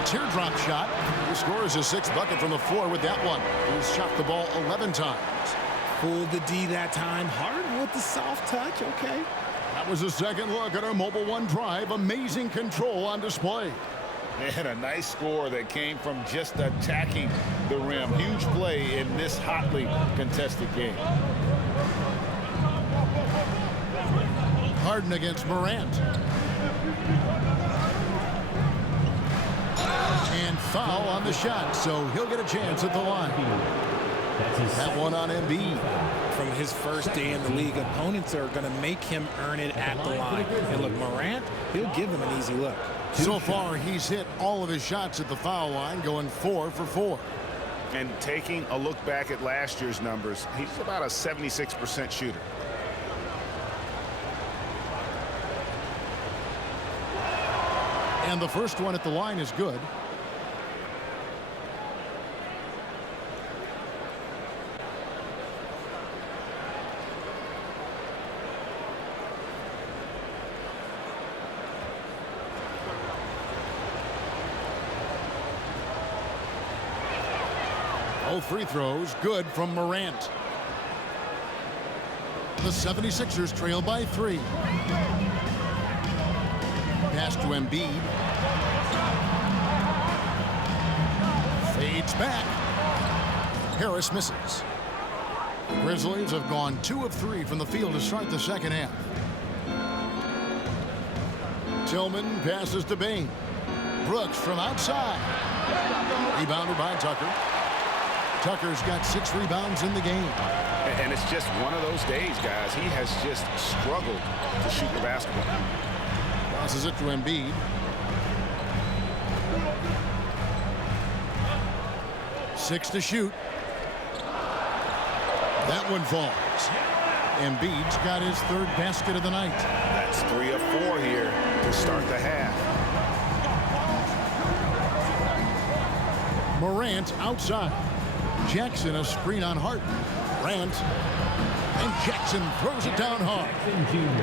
Teardrop shot. He scores his 6th bucket from the floor with that one. He's shot the ball 11 times. Fooled the D that time. Harden with the soft touch. Okay. That was a second look at our Mobile One drive. Amazing control on display. And a nice score that came from just attacking the rim. Huge play in this hotly contested game. Harden against Morant. And foul on the shot, so he'll get a chance at the line. That one on Embiid. From his first day in the league, opponents are going to make him earn it at the line. And look, Morant, he'll give them an easy look. So far, he's hit all of his shots at the foul line, going 4 for 4. And taking a look back at last year's numbers, he's about a 76% shooter. And the first one at the line is good. Both free throws good from Morant. The 76ers trail by 3. Pass to Embiid. Fades back. Harris misses. The Grizzlies have gone 2 of 3 from the field to start the second half. Tillman passes to Bain. Brooks from outside. Rebounded by Tucker. Tucker's got 6 rebounds in the game. And it's just one of those days, guys. He has just struggled to shoot the basketball. Passes it to Embiid. Six to shoot. That one falls. Embiid's got his 3rd basket of the night. That's 3 of 4 here to start the half. Morant outside. Jackson a screen on Harden. Morant. And Jackson throws it down hard.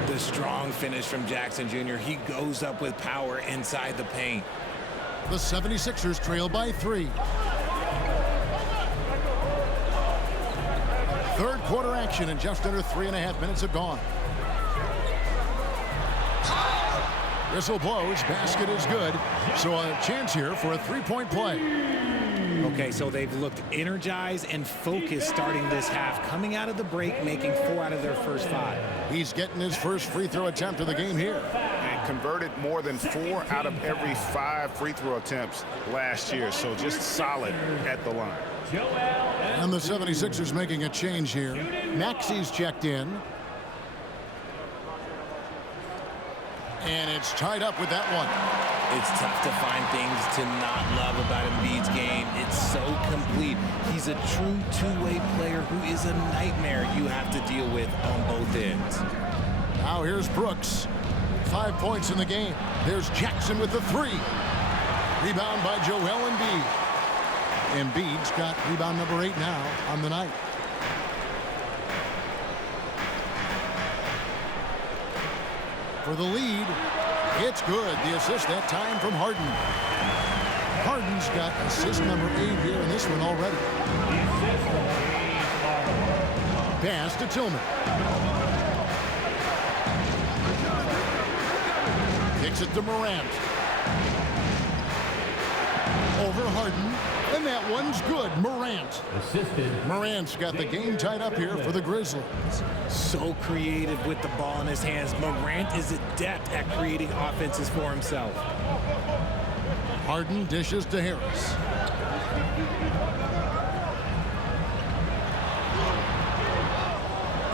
The strong finish from Jackson Jr. He goes up with power inside the paint. The 76ers trail by 3. Third quarter action, and just under 3.5 minutes have gone. Whistle blows. Basket is good. So a chance here for a 3-point play. Okay, so they've looked energized and focused starting this half, coming out of the break, making 4 out of their first 5. He's getting his first free throw attempt of the game here. And converted more than 4 out of every 5 free throw attempts last year. So just solid at the line. And the 76ers making a change here. Maxi's checked in. And it's tied up with that one. It's tough to find things to not love about Embiid's game. It's so complete. He's a true two-way player who is a nightmare you have to deal with on both ends. Now here's Brooks. 5 points in the game. There's Jackson with the 3. Rebound by Joel Embiid. Embiid's got rebound number 8 now on the night. For the lead, it's good. The assist that time from Harden. Harden's got assist number 8 here in this one already. Pass to Tillman. Kicks it to Morant. Over Harden. And that one's good. Morant. Morant's got the game tied up here for the Grizzlies. So creative with the ball in his hands. Morant is adept at creating offenses for himself. Harden dishes to Harris.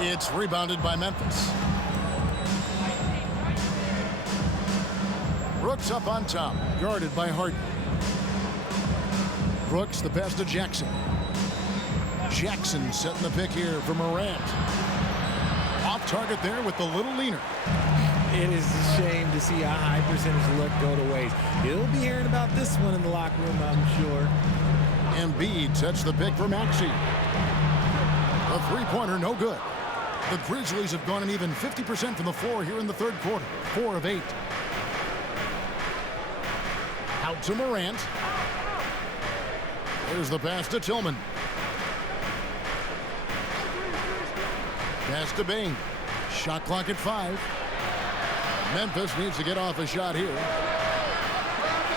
It's rebounded by Memphis. Brooks up on top, guarded by Harden. Brooks the pass to Jackson. Jackson setting the pick here for Morant. Off target there with the little leaner. It is a shame to see a high percentage look go to waste. You'll be hearing about this one in the locker room, I'm sure. Embiid sets the pick for Maxey. A three-pointer, no good. The Grizzlies have gone an even 50% from the floor here in the third quarter. 4 of 8. Out to Morant. There's the pass to Tillman. Pass to Bain. Shot clock at 5. Memphis needs to get off a shot here.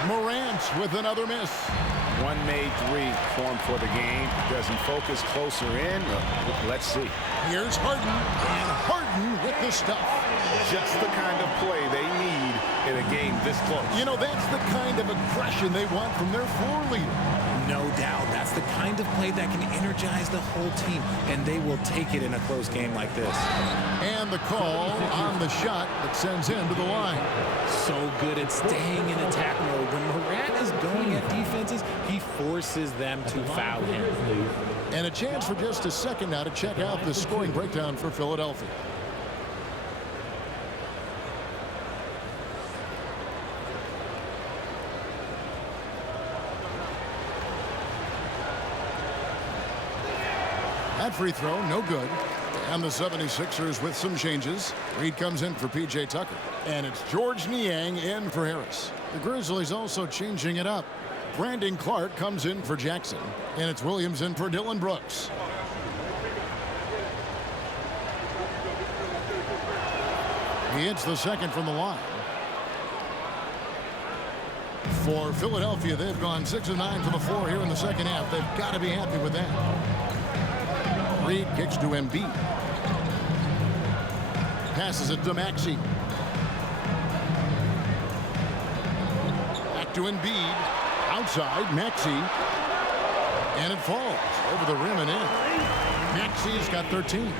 Morant with another miss. One made 3 formed for the game. Doesn't focus closer in. Let's see. Here's Harden, and Harden with the stuff. Just the kind of play they need in a game this close. You know, that's the kind of aggression they want from their floor leader. No doubt. That's the kind of play that can energize the whole team, and they will take it in a close game like this. And the call on the shot that sends him to the line. So good at staying in attack mode. When Morant is going at defenses, he forces them to foul him. And a chance for just a second now to check out the scoring breakdown for Philadelphia. That free throw, no good. And the 76ers with some changes. Reed comes in for P.J. Tucker. And it's George Niang in for Harris. The Grizzlies also changing it up. Brandon Clark comes in for Jackson, and it's Williams in for Dylan Brooks. He hits the second from the line. For Philadelphia, they've gone 6 of 9 from the floor here in the second half. They've got to be happy with that. Reed kicks to Embiid. Passes it to Maxey. Back to Embiid. Outside, Maxey. And it falls over the rim and in. Maxey's got 13.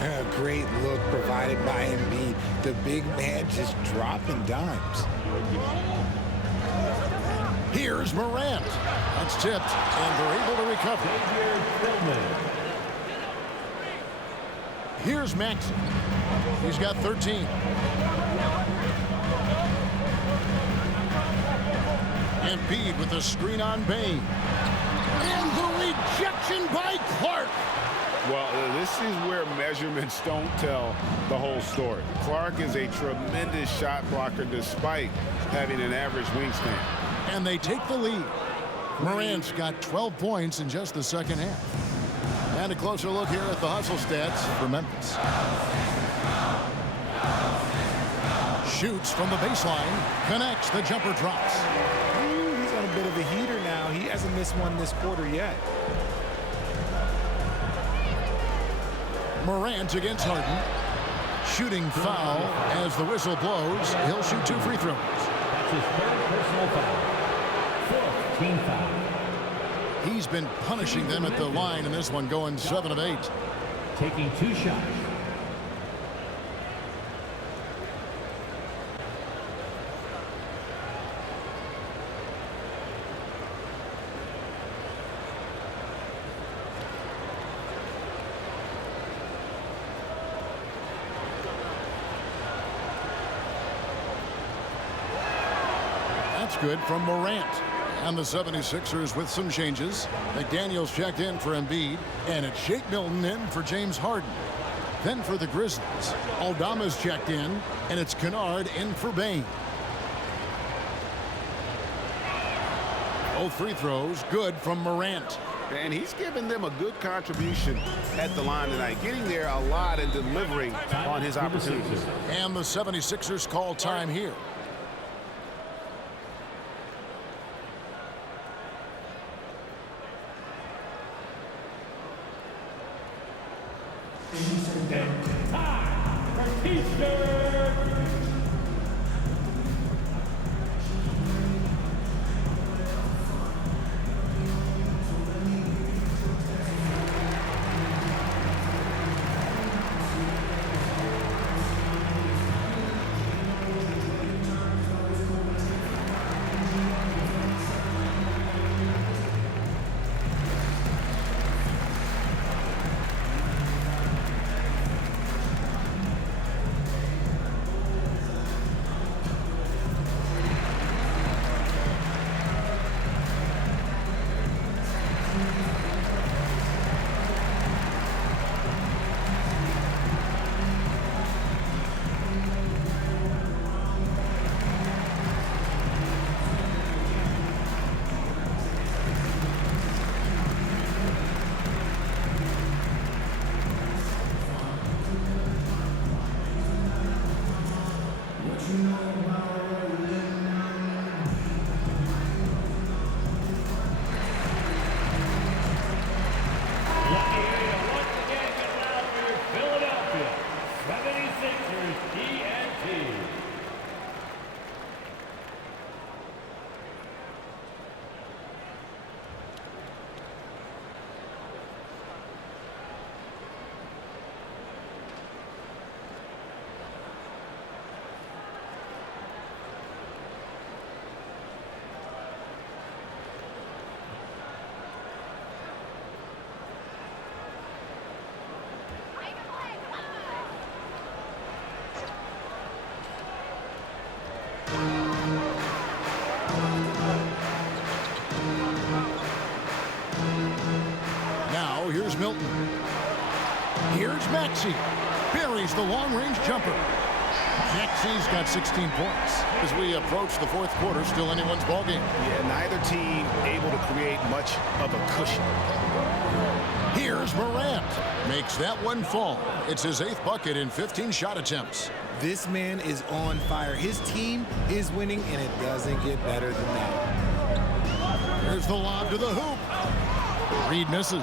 A great look provided by Embiid. The big man just dropping dimes. Here's Morant. That's tipped, and they're able to recover. Here's Maxey. He's got 13. Embiid with a screen on Bane. And the rejection by Clark. Well, this is where measurements don't tell the whole story. Clark is a tremendous shot blocker despite having an average wingspan. And they take the lead. Morant's got 12 points in just the second half. And a closer look here at the hustle stats for Memphis. Shoots from the baseline, connects, the jumper drops. Ooh, he's on a bit of a heater now. He hasn't missed one this quarter yet. Morant against Harden. Shooting foul as the whistle blows. He'll shoot 2 free throws. That's his third personal foul. Fourth team foul. He's been punishing them at the line in this one, going 7 of 8. Taking 2 shots. That's good from Morant. And the 76ers with some changes. McDaniels checked in for Embiid, and it's Shake Milton in for James Harden. Then for the Grizzlies, Aldama's checked in, and it's Kennard in for Bane. Both free throws good from Morant. And he's given them a good contribution at the line tonight, getting there a lot and delivering on his opportunities. And the 76ers call time here. Now here's Milton. Here's Maxey. Buries the long-range jumper. Maxey's got 16 points. As we approach the fourth quarter, still anyone's ballgame. Yeah, neither team able to create much of a cushion. Here's Morant. Makes that one fall. It's his 8th bucket in 15 shot attempts. This man is on fire. His team is winning, and it doesn't get better than that. Here's the lob to the hoop. Reed misses.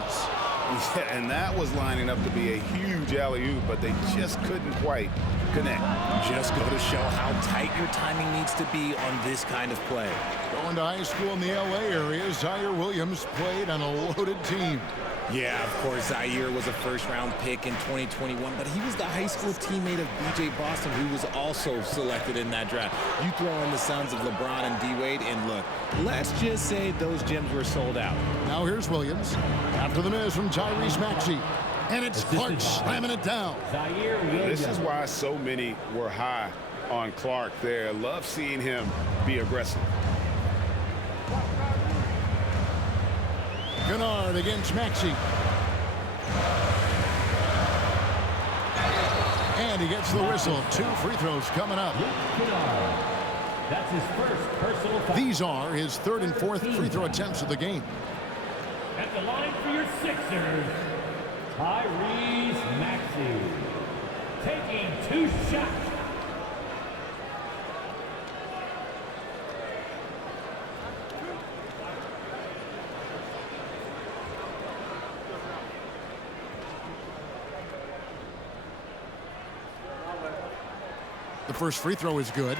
Yeah, and that was lining up to be a huge alley-oop, but they just couldn't quite connect. Just go to show how tight your timing needs to be on this kind of play. Going to high school in the LA area, Zaire Williams played on a loaded team. Yeah, of course, Zaire was a first-round pick in 2021, but he was the high school teammate of B.J. Boston, who was also selected in that draft. You throw in the sons of LeBron and D-Wade, and look, let's just say those gyms were sold out. Now here's Williams. After the miss from Tyrese Maxey. And it's Clark slamming it down. This is why so many were high on Clark there. Love seeing him be aggressive. Kennard against Maxey. And he gets the whistle. 2 free throws coming up. That's his first personal foul. These are his 3rd and 4th free throw attempts of the game. At the line for your Sixers, Tyrese Maxey. Taking 2 shots. The first free throw is good.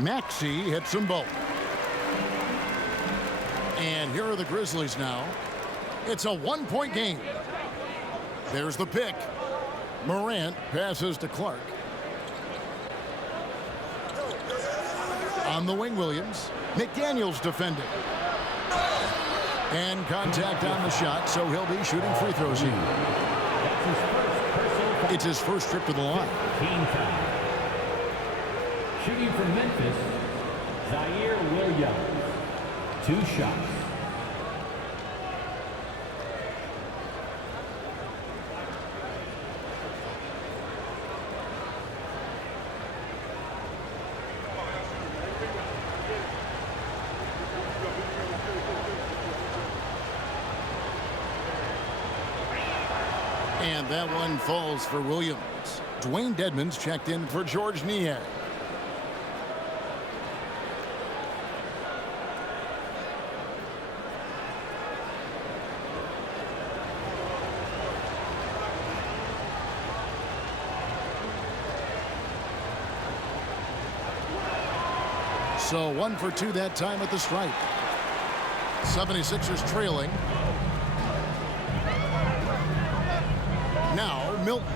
Maxey hits them both. And here are the Grizzlies now. It's a 1-point game. There's the pick. Morant passes to Clark. On the wing, Williams. McDaniels defending. And contact on the shot, so he'll be shooting free throws here. It's his first trip to the line. Shooting from Memphis, Zaire Williams. 2 shots. And that one falls for Williams. Dwayne Dedmon's checked in for George Niang. So 1 for 2 that time at the stripe. 76ers trailing. Now Milton.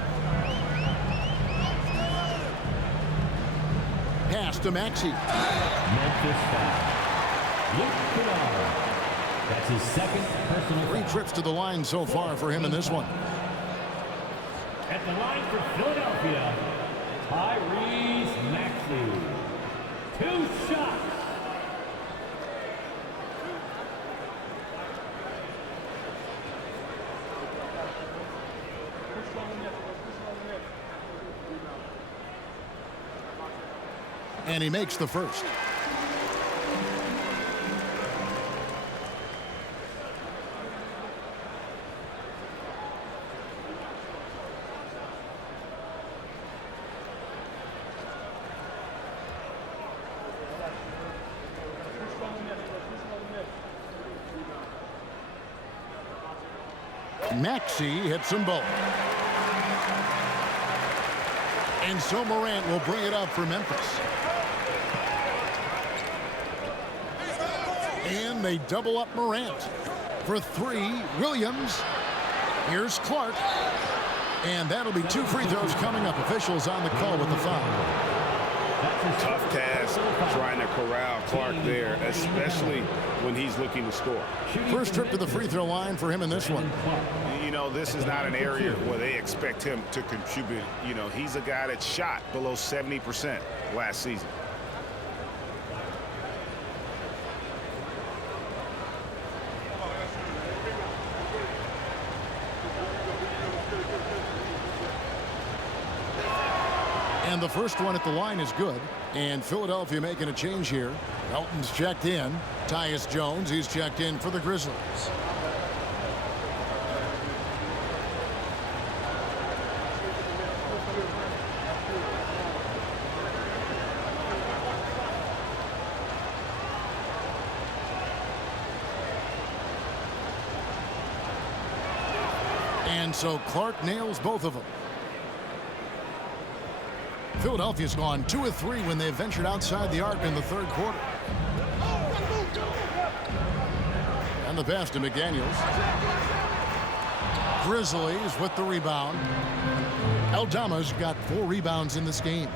Pass to Maxey. Memphis foul. Luke Kennard. That's his 2nd personal foul. 3 trips to the line so far for him in this one. At the line for Philadelphia, Tyrese Maxey. 2 shots. And he makes the first. Maxey hits them both. And so Morant will bring it up for Memphis. And they double up Morant. For 3, Williams. Here's Clark. And that'll be 2 free throws coming up. Officials on the call with the foul. Tough task trying to corral Clark there, especially when he's looking to score. First trip to the free throw line for him in this one. You know, this is not an area where they expect him to contribute. You know, he's a guy that shot below 70% last season. And the first one at the line is good. And Philadelphia making a change here. Elton's checked in. Tyus Jones, he's checked in for the Grizzlies. And so Clark nails both of them. Philadelphia's gone 2 of 3 when they ventured outside the arc in the third quarter. And the pass to McDaniels. Grizzlies with the rebound. Aldama's got 4 rebounds in this game.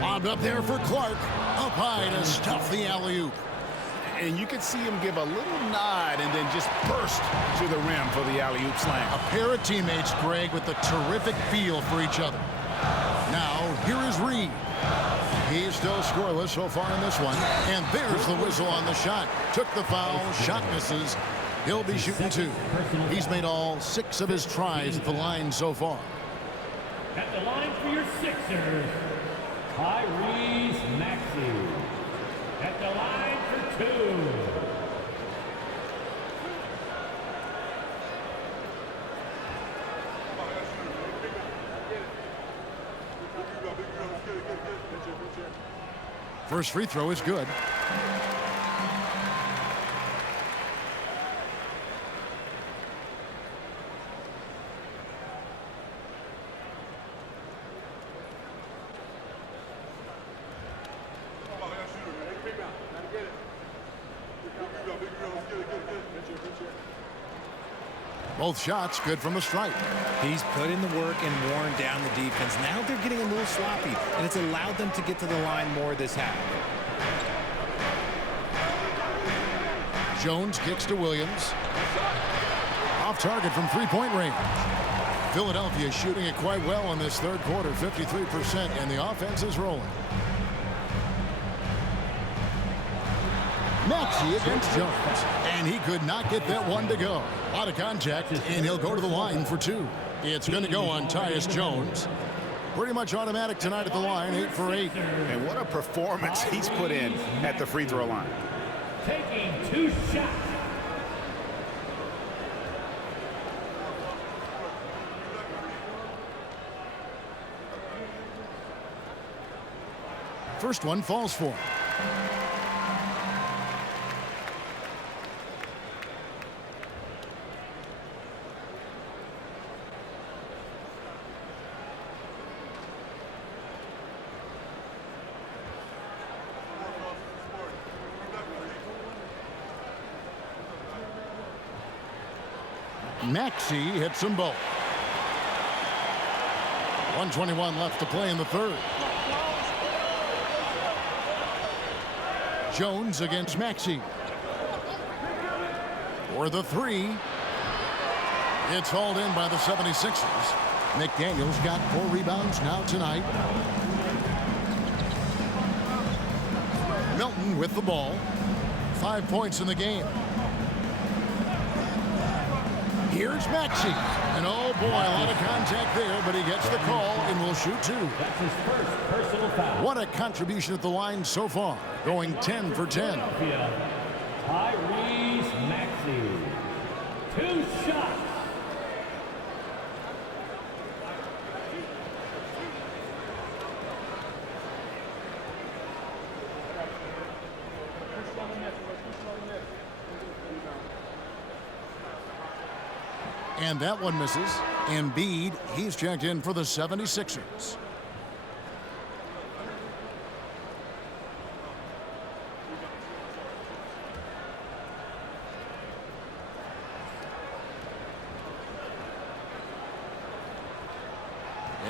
Lobbed up there for Clark. Up high to stuff the alley-oop. And you could see him give a little nod and then just burst to the rim for the alley-oop slam. A pair of teammates, Greg, with a terrific feel for each other. Now, here is Reed. He's still scoreless so far in this one. And there's the whistle on the shot. Took the foul. Shot misses. He'll be shooting 2. He's made all 6 of his tries at the line so far. At the line for your Sixers, Tyrese Maxey. At the line for 2. First free throw is good. Both shots good from the stripe. He's put in the work and worn down the defense. Now they're getting a little sloppy, and it's allowed them to get to the line more this half. Jones kicks to Williams. Off target from three-point range. Philadelphia shooting it quite well in this third quarter, 53%, and the offense is rolling. Maxey against Jones, and he could not get that one to go. Out of contact, and he'll go to the line for 2. It's going to go on Tyus Jones. Pretty much automatic tonight at the line, 8 for 8. And what a performance he's put in at the free throw line. Taking 2 shots. First one falls for him. Maxey hits them both. 1:21 left to play in the third. Jones against Maxey. For the 3. It's hauled in by the 76ers. McDaniels got 4 rebounds now tonight. Milton with the ball. 5 points in the game. Here's Maxey. And oh boy, a lot of contact there, but he gets the call and will shoot 2. That's his first personal foul. What a contribution at the line so far. Going 10 for 10. Tyrese Maxey. 2 shots. And that one misses. Embiid, he's checked in for the 76ers.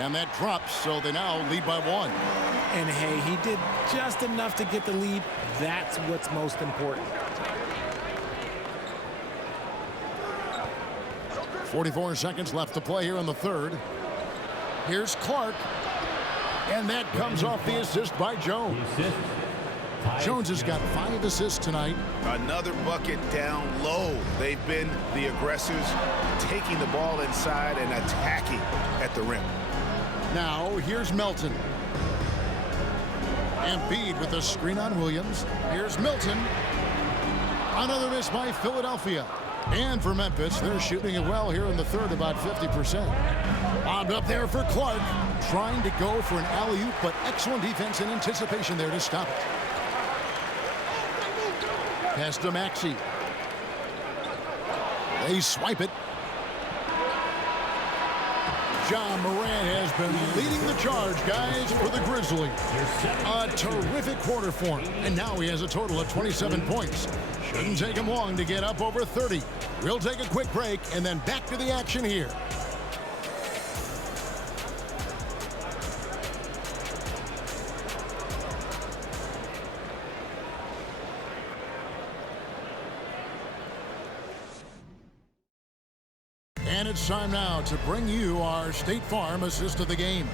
And that drops, so they now lead by 1. And hey, he did just enough to get the lead. That's what's most important. 44 seconds left to play here in the third. Here's Clark. And that comes off the assist by Jones. Jones has got 5 assists tonight. Another bucket down low. They've been the aggressors, taking the ball inside and attacking at the rim. Now, here's Melton. Embiid with a screen on Williams. Here's Milton. Another miss by Philadelphia. And for Memphis, they're shooting it well here in the third, about 50%. Bombed up there for Clark. Trying to go for an alley-oop, but excellent defense and anticipation there to stop it. Pass to Maxey. They swipe it. John Morant has been leading the charge, guys, for the Grizzlies. A terrific quarter for him. And now he has a total of 27 points. Shouldn't take him long to get up over 30. We'll take a quick break and then back to the action here. And it's time now to bring you our State Farm assist of the game.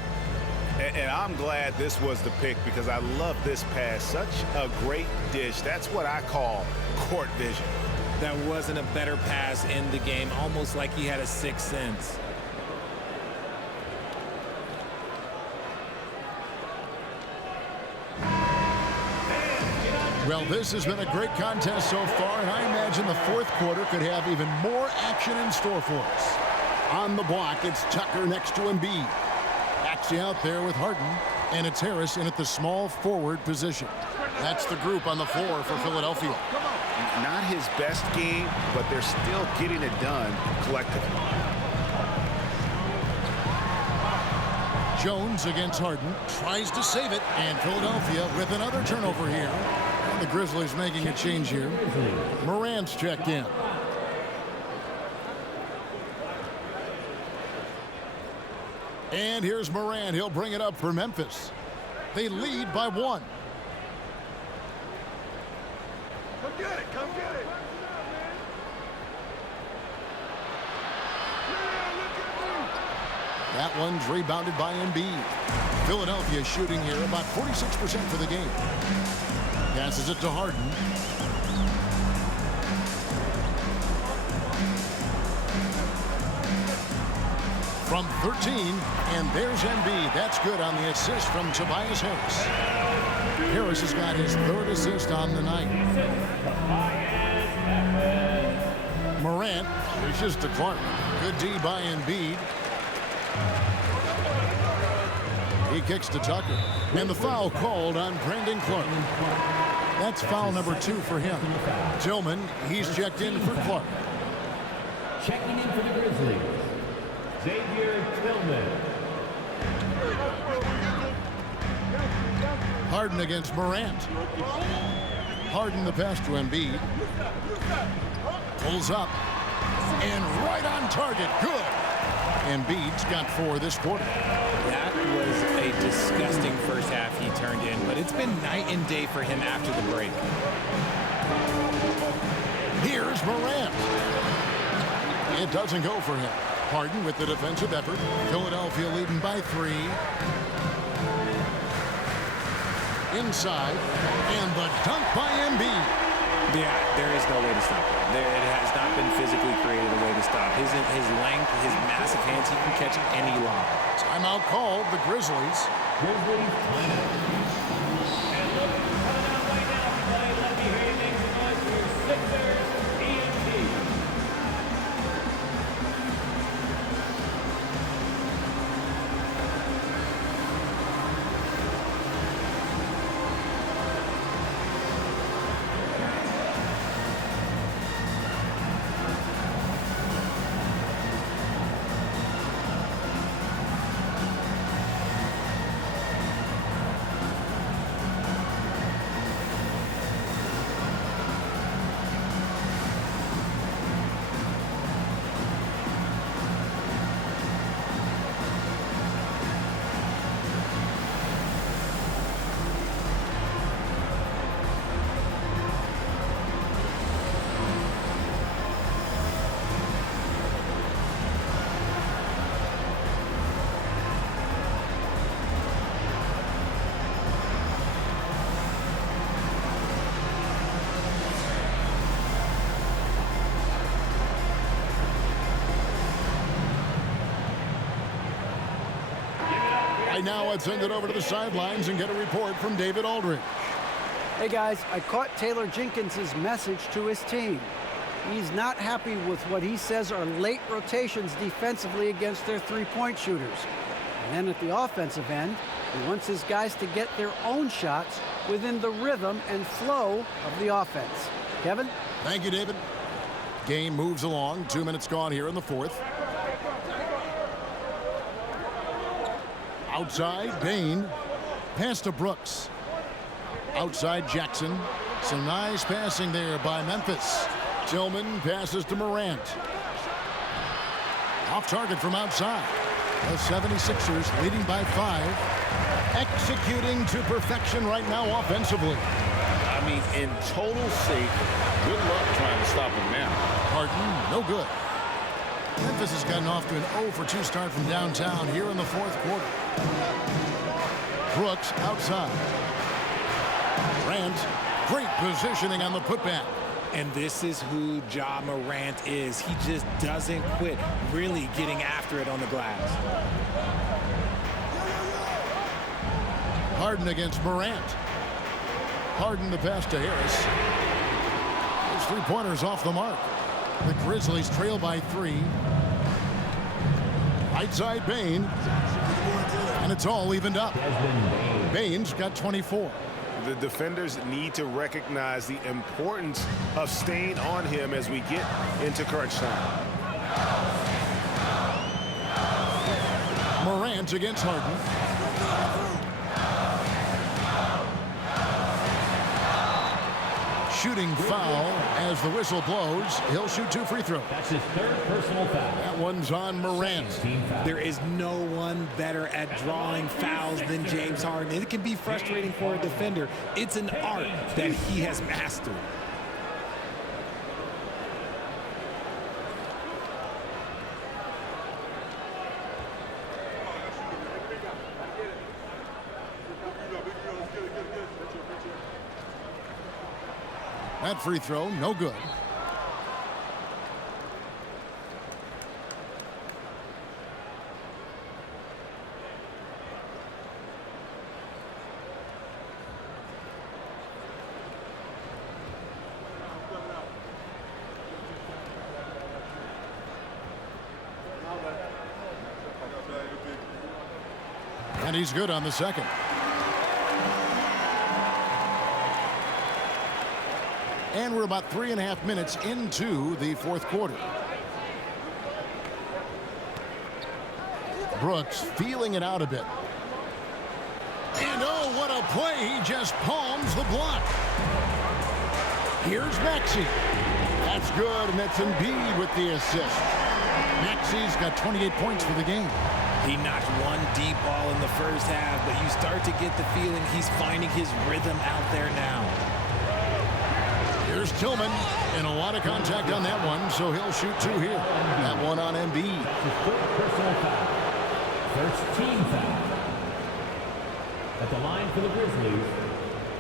And I'm glad this was the pick because I love this pass. Such a great dish. That's what I call court vision. That wasn't a better pass in the game, almost like he had a sixth sense. Well, this has been a great contest so far, and I imagine the fourth quarter could have even more action in store for us. On the block, it's Tucker next to Embiid. Maxey out there with Harden, and it's Harris in at the small forward position. That's the group on the floor for Philadelphia. Not his best game, but they're still getting it done collectively. Jones against Harden, tries to save it, and Philadelphia with another turnover here. And the Grizzlies making a change here. Morant's checked in. And here's Morant. He'll bring it up for Memphis. They lead by 1. Come get it, come get it. That one's rebounded by Embiid. Philadelphia shooting here about 46% for the game. Passes it to Harden. From 13, and there's Embiid. That's good on the assist from Tobias Harris. Harris has got his third assist on the night. Morant dishes to Clark. Good D by Embiid. He kicks to Tucker. And the foul called on Brandon Clark. That's foul number 2 for him. Tillman, he's checked in for Clark. Checking in for the Grizzlies, Xavier Tillman. Harden against Morant. Harden the pass to Embiid. Pulls up. And right on target. Good. Embiid's got 4 this quarter. That was a disgusting first half he turned in, but it's been night and day for him after the break. Here's Morant. It doesn't go for him. Harden with the defensive effort. Philadelphia leading by 3. Inside. And the dunk by Embiid. Yeah, there is no way to stop him. It has not been physically created a way to stop. His length, his massive hands, he can catch any lob. Timeout called, the Grizzlies. Grizzlies timeout. And look, coming out right now, everybody. Let me hear you make some noise for your Sixers EMT. Right now, let's send it over to the sidelines and get a report from David Aldridge. Hey guys, I caught Taylor Jenkins' message to his team. He's not happy with what he says are late rotations defensively against their three-point shooters. And then at the offensive end, he wants his guys to get their own shots within the rhythm and flow of the offense. Kevin? Thank you, David. Game moves along. 2 minutes gone here in the fourth. Outside, Bain. Pass to Brooks. Outside, Jackson. Some nice passing there by Memphis. Tillman passes to Morant. Off target from outside. The 76ers leading by 5. Executing to perfection right now offensively. I mean, in total shape. Good luck trying to stop him now. Harden, no good. Memphis has gotten off to an 0-for-2 start from downtown here in the fourth quarter. Brooks outside. Morant, great positioning on the putback. And this is who Ja Morant is. He just doesn't quit really getting after it on the glass. Harden against Morant. Harden the pass to Harris. His three-pointers off the mark. The Grizzlies trail by 3. Right side Bain. And it's all evened up. Bain's got 24. The defenders need to recognize the importance of staying on him as we get into crunch time. Morant against Harden. Shooting foul as the whistle blows. He'll shoot 2 free throws. That's his third personal foul. That one's on Morant. There is no one better at drawing fouls than James Harden. And it can be frustrating for a defender. It's an art that he has mastered. That free throw, no good. And he's good on the second. And we're about 3.5 minutes into the fourth quarter. Brooks feeling it out a bit. And oh, what a play. He just palms the block. Here's Maxey. That's good, and that's Embiid with the assist. Maxey's got 28 points for the game. He knocked one deep ball in the first half, but you start to get the feeling he's finding his rhythm out there now. Here's Tillman, and a lot of contact on that one, so he'll shoot 2 here. That one on Embiid. His third personal foul. First team foul. At the line for the Grizzlies,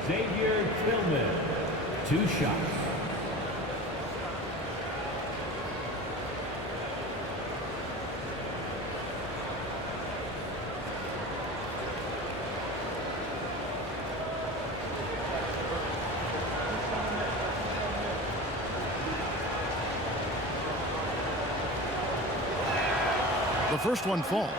Xavier Tillman. 2 shots. The first one falls.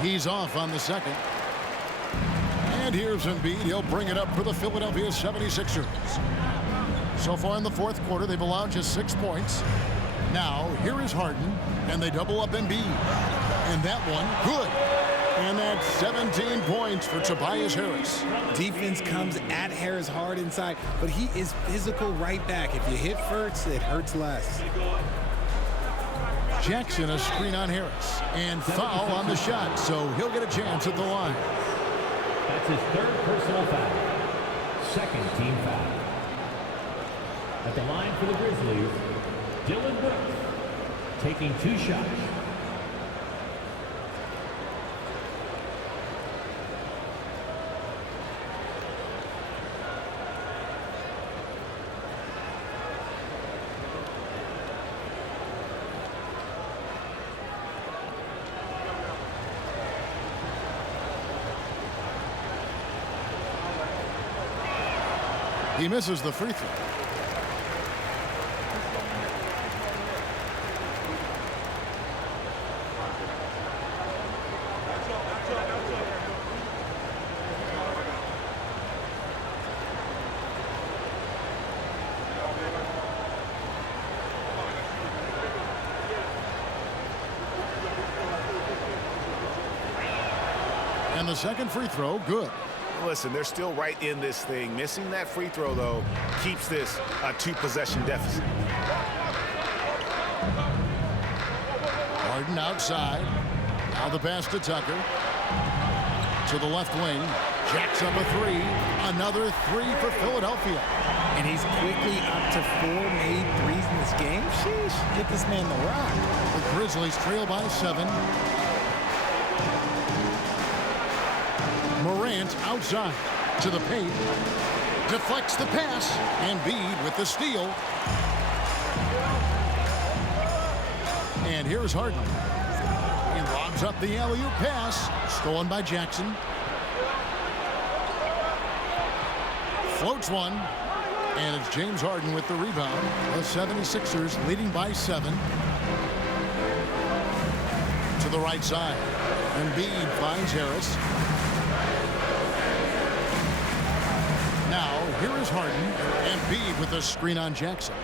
He's off on the second. And here's Embiid. He'll bring it up for the Philadelphia 76ers. So far in the fourth quarter, they've allowed just 6 points. Now, here is Harden, and they double up Embiid. And that one, good. And that's 17 points for Tobias Harris. Defense comes at Harris hard inside, but he is physical right back. If you hit first, it hurts less. Jackson a screen on Harris. And foul on the shot, so he'll get a chance at the line. That's his third personal foul. Second team foul. At the line for the Grizzlies, Dylan Brooks, taking 2 shots. He misses the free throw. And the second free throw, good. Listen, they're still right in this thing. Missing that free throw, though, keeps this a 2-possession deficit. Harden outside. Now the pass to Tucker. To the left wing. Jacks up a three. Another three for Philadelphia. And he's quickly up to 4 made threes in this game. Sheesh, get this man the rock. The Grizzlies trail by 7. Morant outside to the paint. Deflects the pass. Embiid with the steal. And here's Harden. He lobs up the alley-oop pass. Stolen by Jackson. Floats one. And it's James Harden with the rebound. The 76ers leading by 7. To the right side. Embiid finds Harris. Now, here is Harden. Embiid with a screen on Jackson.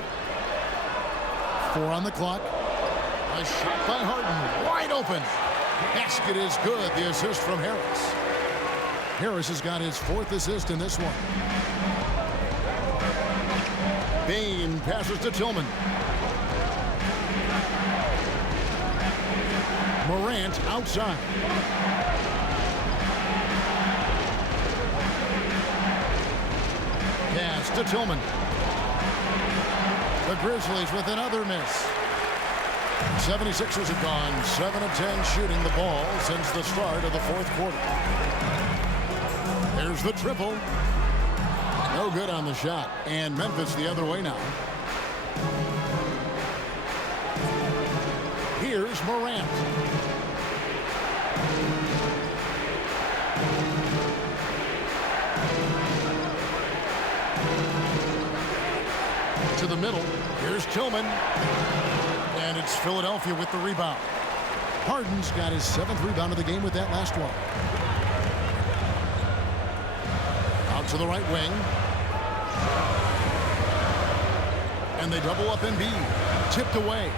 4 on the clock. A shot by Harden. Wide open. Basket is good. The assist from Harris. Harris has got his 4th assist in this one. Bane passes to Tillman. Morant outside. Pass to Tillman. The Grizzlies with another miss. 76ers have gone 7 of 10 shooting the ball since the start of the 4th quarter. There's the triple. No good on the shot. And Memphis the other way now. Here's Morant. To the middle. Here's Tillman. And it's Philadelphia with the rebound. Harden's got his 7th rebound of the game with that last one. Out to the right wing. And they double up Embiid. Tipped away.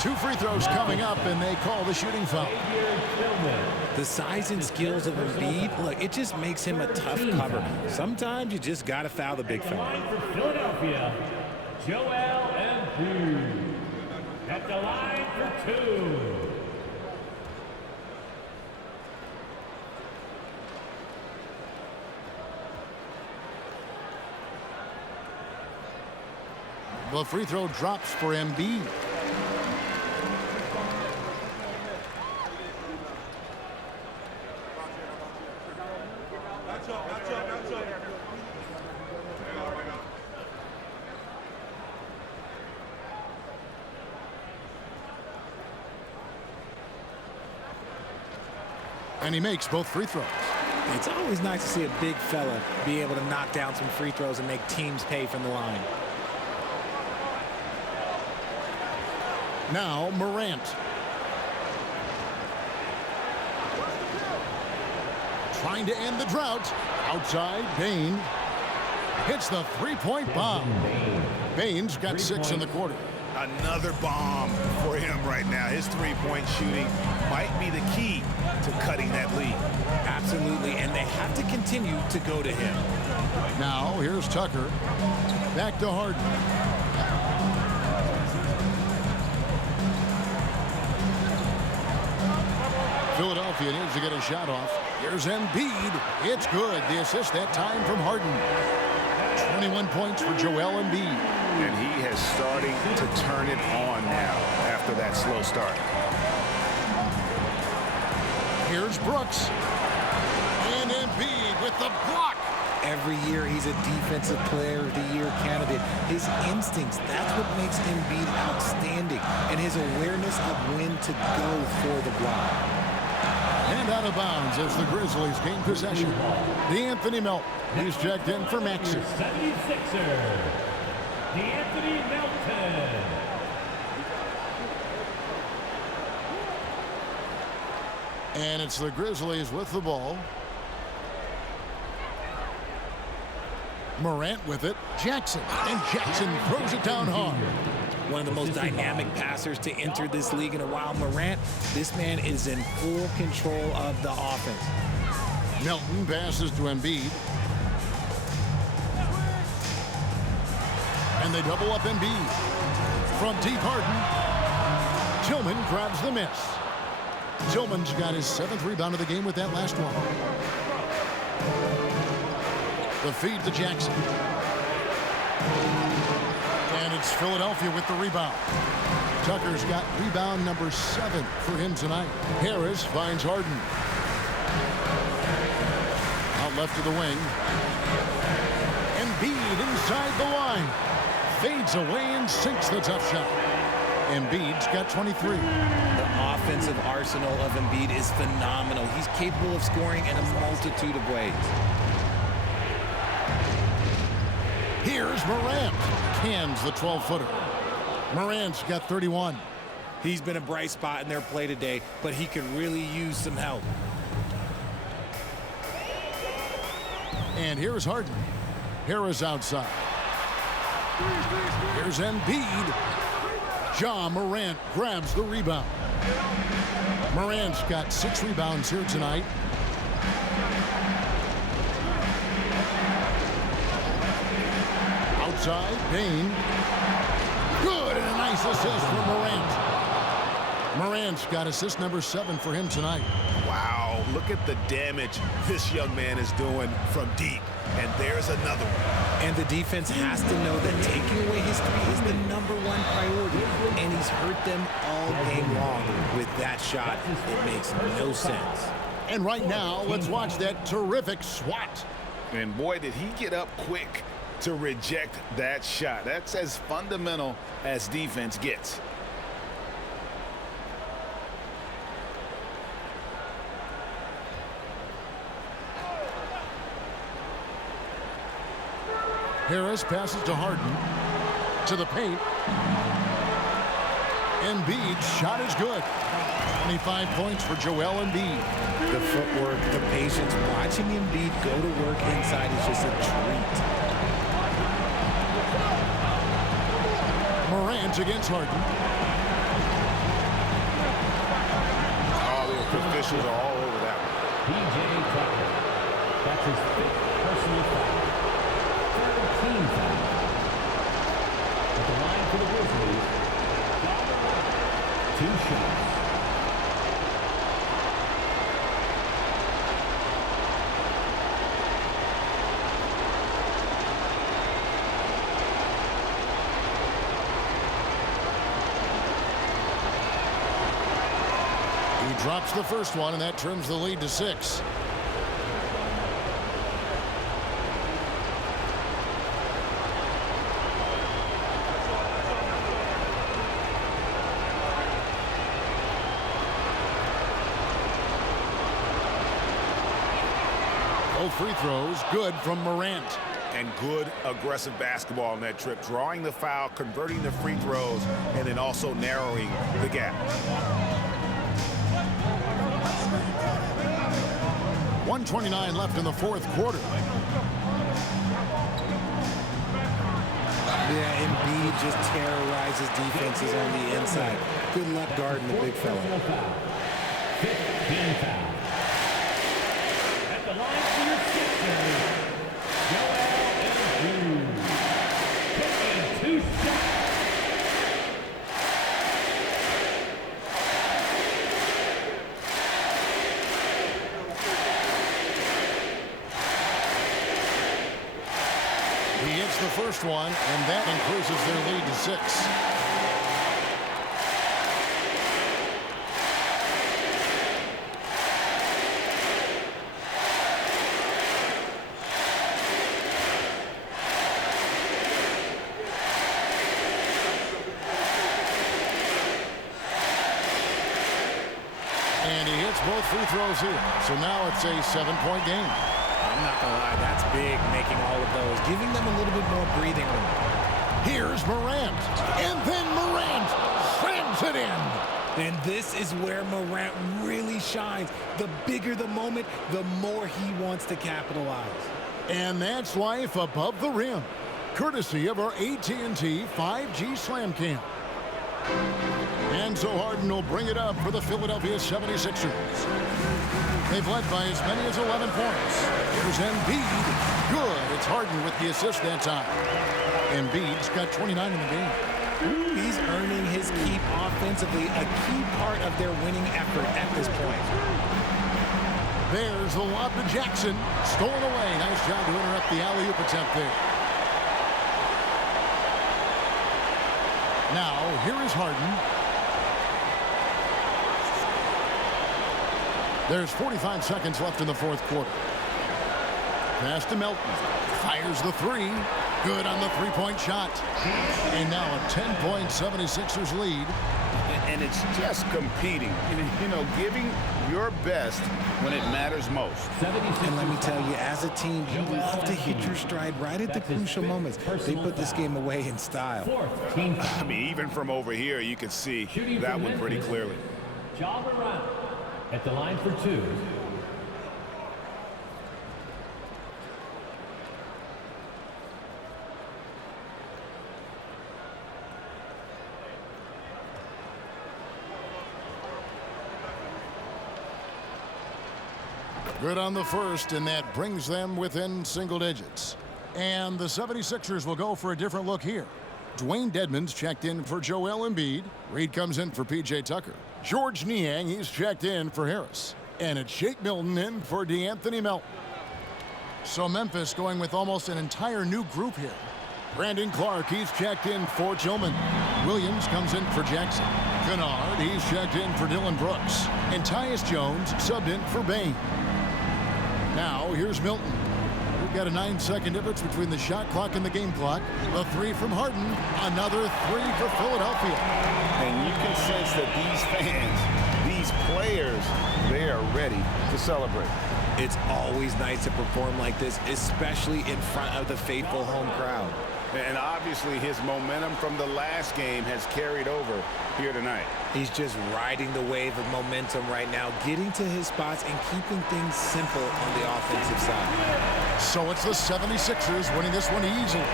2 free throws coming up, and they call the shooting foul. The size and skills of Embiid, look, it just makes him a tough cover. Sometimes you just got to foul the big fella. For Philadelphia, Joel Embiid at the line for 2. The free throw drops for Embiid. And he makes both free throws. It's always nice to see a big fella be able to knock down some free throws and make teams pay from the line. Now Morant. Trying to end the drought. Outside, Bane. Hits the three-point bomb. Bane's got 6 in the quarter. Another bomb for him right now. His three-point shooting might be the key to cutting that lead. Absolutely, and they have to continue to go to him. Now, here's Tucker. Back to Harden. Philadelphia needs to get a shot off. Here's Embiid. It's good. The assist that time from Harden. 21 points for Joel Embiid. And he has starting to turn it on now after that slow start. Here's Brooks. And Embiid with the block. Every year he's a Defensive Player of the Year candidate. His instincts, that's what makes Embiid outstanding. And his awareness of when to go for the block. And out of bounds as the Grizzlies gain possession. D'Anthony Melton. He's checked in for Maxey. 76er, D'Anthony Melton. And it's the Grizzlies with the ball. Morant with it. Jackson. And Jackson throws it down hard. One of the most dynamic passers to enter this league in a while. Morant, this man is in full control of the offense. Melton passes to Embiid. And they double up Embiid. From deep Harden. Tillman grabs the miss. Tillman's got his 7th rebound of the game with that last one. The feed to Jackson. And it's Philadelphia with the rebound. Tucker's got rebound number 7 for him tonight. Harris finds Harden. Out left to the wing. Embiid inside the line. Fades away and sinks the tough shot. Embiid's got 23. The offensive arsenal of Embiid is phenomenal. He's capable of scoring in a multitude of ways. Here's Morant. Cans the 12-footer. Morant's got 31. He's been a bright spot in their play today, but he could really use some help. And here's Harden. Harris outside. Here's Embiid. Ja Morant grabs the rebound. Morant's got 6 rebounds here tonight. Outside, Payne. Good, and a nice assist from Morant. Morant's got assist number 7 for him tonight. Wow, look at the damage this young man is doing from deep. And there's another one. And the defense has to know that taking away his 3 is the #1 priority. And he's hurt them all game long with that shot. It makes no sense. And right now, let's watch that terrific swat. And boy, did he get up quick to reject that shot. That's as fundamental as defense gets. Harris passes to Harden. To the paint. Embiid's shot is good. 25 points for Joel Embiid. The footwork, the patience, watching Embiid go to work inside is just a treat. Morant against Harden. Oh, the officials are all over that one. P.J. Tucker. That's his 5th personal foul. 13 foul. At the line for the Grizzlies, 2 shots. He drops the first one, and that trims the lead to 6. Both free throws good from Morant. And good aggressive basketball on that trip. Drawing the foul, converting the free throws, and then also narrowing the gap. 1:29 left in the 4th quarter. Yeah, Embiid just terrorizes defenses on the inside. Good luck guarding the big fella. 15 foul. At the line for your Sixers, Joel Embiid. Taking 2 shots. He hits the first one, and that increases their lead to 6. And he hits both free throws here. So now it's a 7-point game. I'm not going to lie, that's big, making all of those, giving them a little bit more breathing room. Here's Morant. And then Morant slams it in. And this is where Morant really shines. The bigger the moment, the more he wants to capitalize. And that's life above the rim, courtesy of our AT&T 5G Slam Cam. And so Harden will bring it up for the Philadelphia 76ers. They've led by as many as 11 points. Here's Embiid. Good. It's Harden with the assist that time. Embiid's got 29 in the game. He's earning his keep offensively, a key part of their winning effort at this point. There's the lob to Jackson. Stolen away. Nice job to interrupt the alley-oop attempt there. Now, here is Harden. There's 45 seconds left in the fourth quarter. Pass to Melton. Fires the three. Good on the three-point shot. And now a 10-point 76ers lead. And it's just competing. You know, giving your best when it matters most. And let me tell you, as a team, you love to hit your stride right at the crucial moments. They put this game away in style. I mean, even from over here, you can see that one pretty clearly. Ja Morant at the line for two. Good on the first, and that brings them within single digits. And the 76ers will go for a different look here. Dwayne Dedmon's checked in for Joel Embiid. Reed comes in for P.J. Tucker. George Niang, he's checked in for Harris. And it's Shake Milton in for DeAnthony Melton. So Memphis going with almost an entire new group here. Brandon Clark, he's checked in for Tillman. Williams comes in for Jackson. Kennard, he's checked in for Dylan Brooks. And Tyus Jones subbed in for Bain. Now, here's Milton. We've got a 9-second difference between the shot clock and the game clock. The three from Harden. Another three for Philadelphia. And you can sense that these fans, these players, they are ready to celebrate. It's always nice to perform like this, especially in front of the faithful home crowd. And obviously his momentum from the last game has carried over here tonight. He's just riding the wave of momentum right now, getting to his spots and keeping things simple on the offensive side. So it's the 76ers winning this one easily.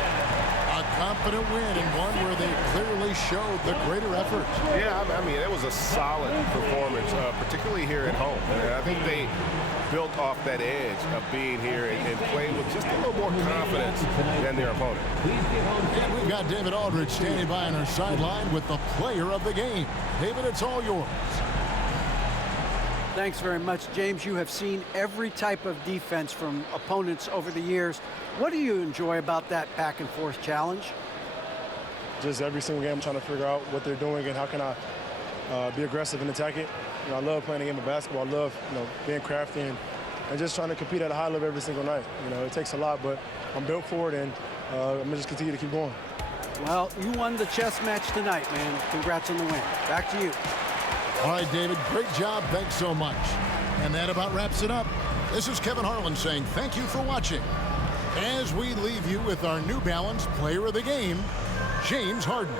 A confident win and one where they clearly showed the greater effort. Yeah, I mean, it was a solid performance, particularly here at home. And I think they built off that edge of being here and playing with just a little more confidence than their opponent. And we've got David Aldridge standing by on our sideline with the player of the game. David, it's all yours. Thanks very much, James. You have seen every type of defense from opponents over the years. What do you enjoy about that back and forth challenge? Just every single game, I'm trying to figure out what they're doing and how can I be aggressive and attack it. You know, I love playing the game of basketball. I love, being crafty and just trying to compete at a high level every single night. You know, it takes a lot, but I'm built for it, and I'm going to just continue to keep going. Well, you won the chess match tonight, man. Congrats on the win. Back to you. All right, David, great job. Thanks so much. And that about wraps it up. This is Kevin Harlan saying thank you for watching. As we leave you with our New Balance Player of the Game, James Harden.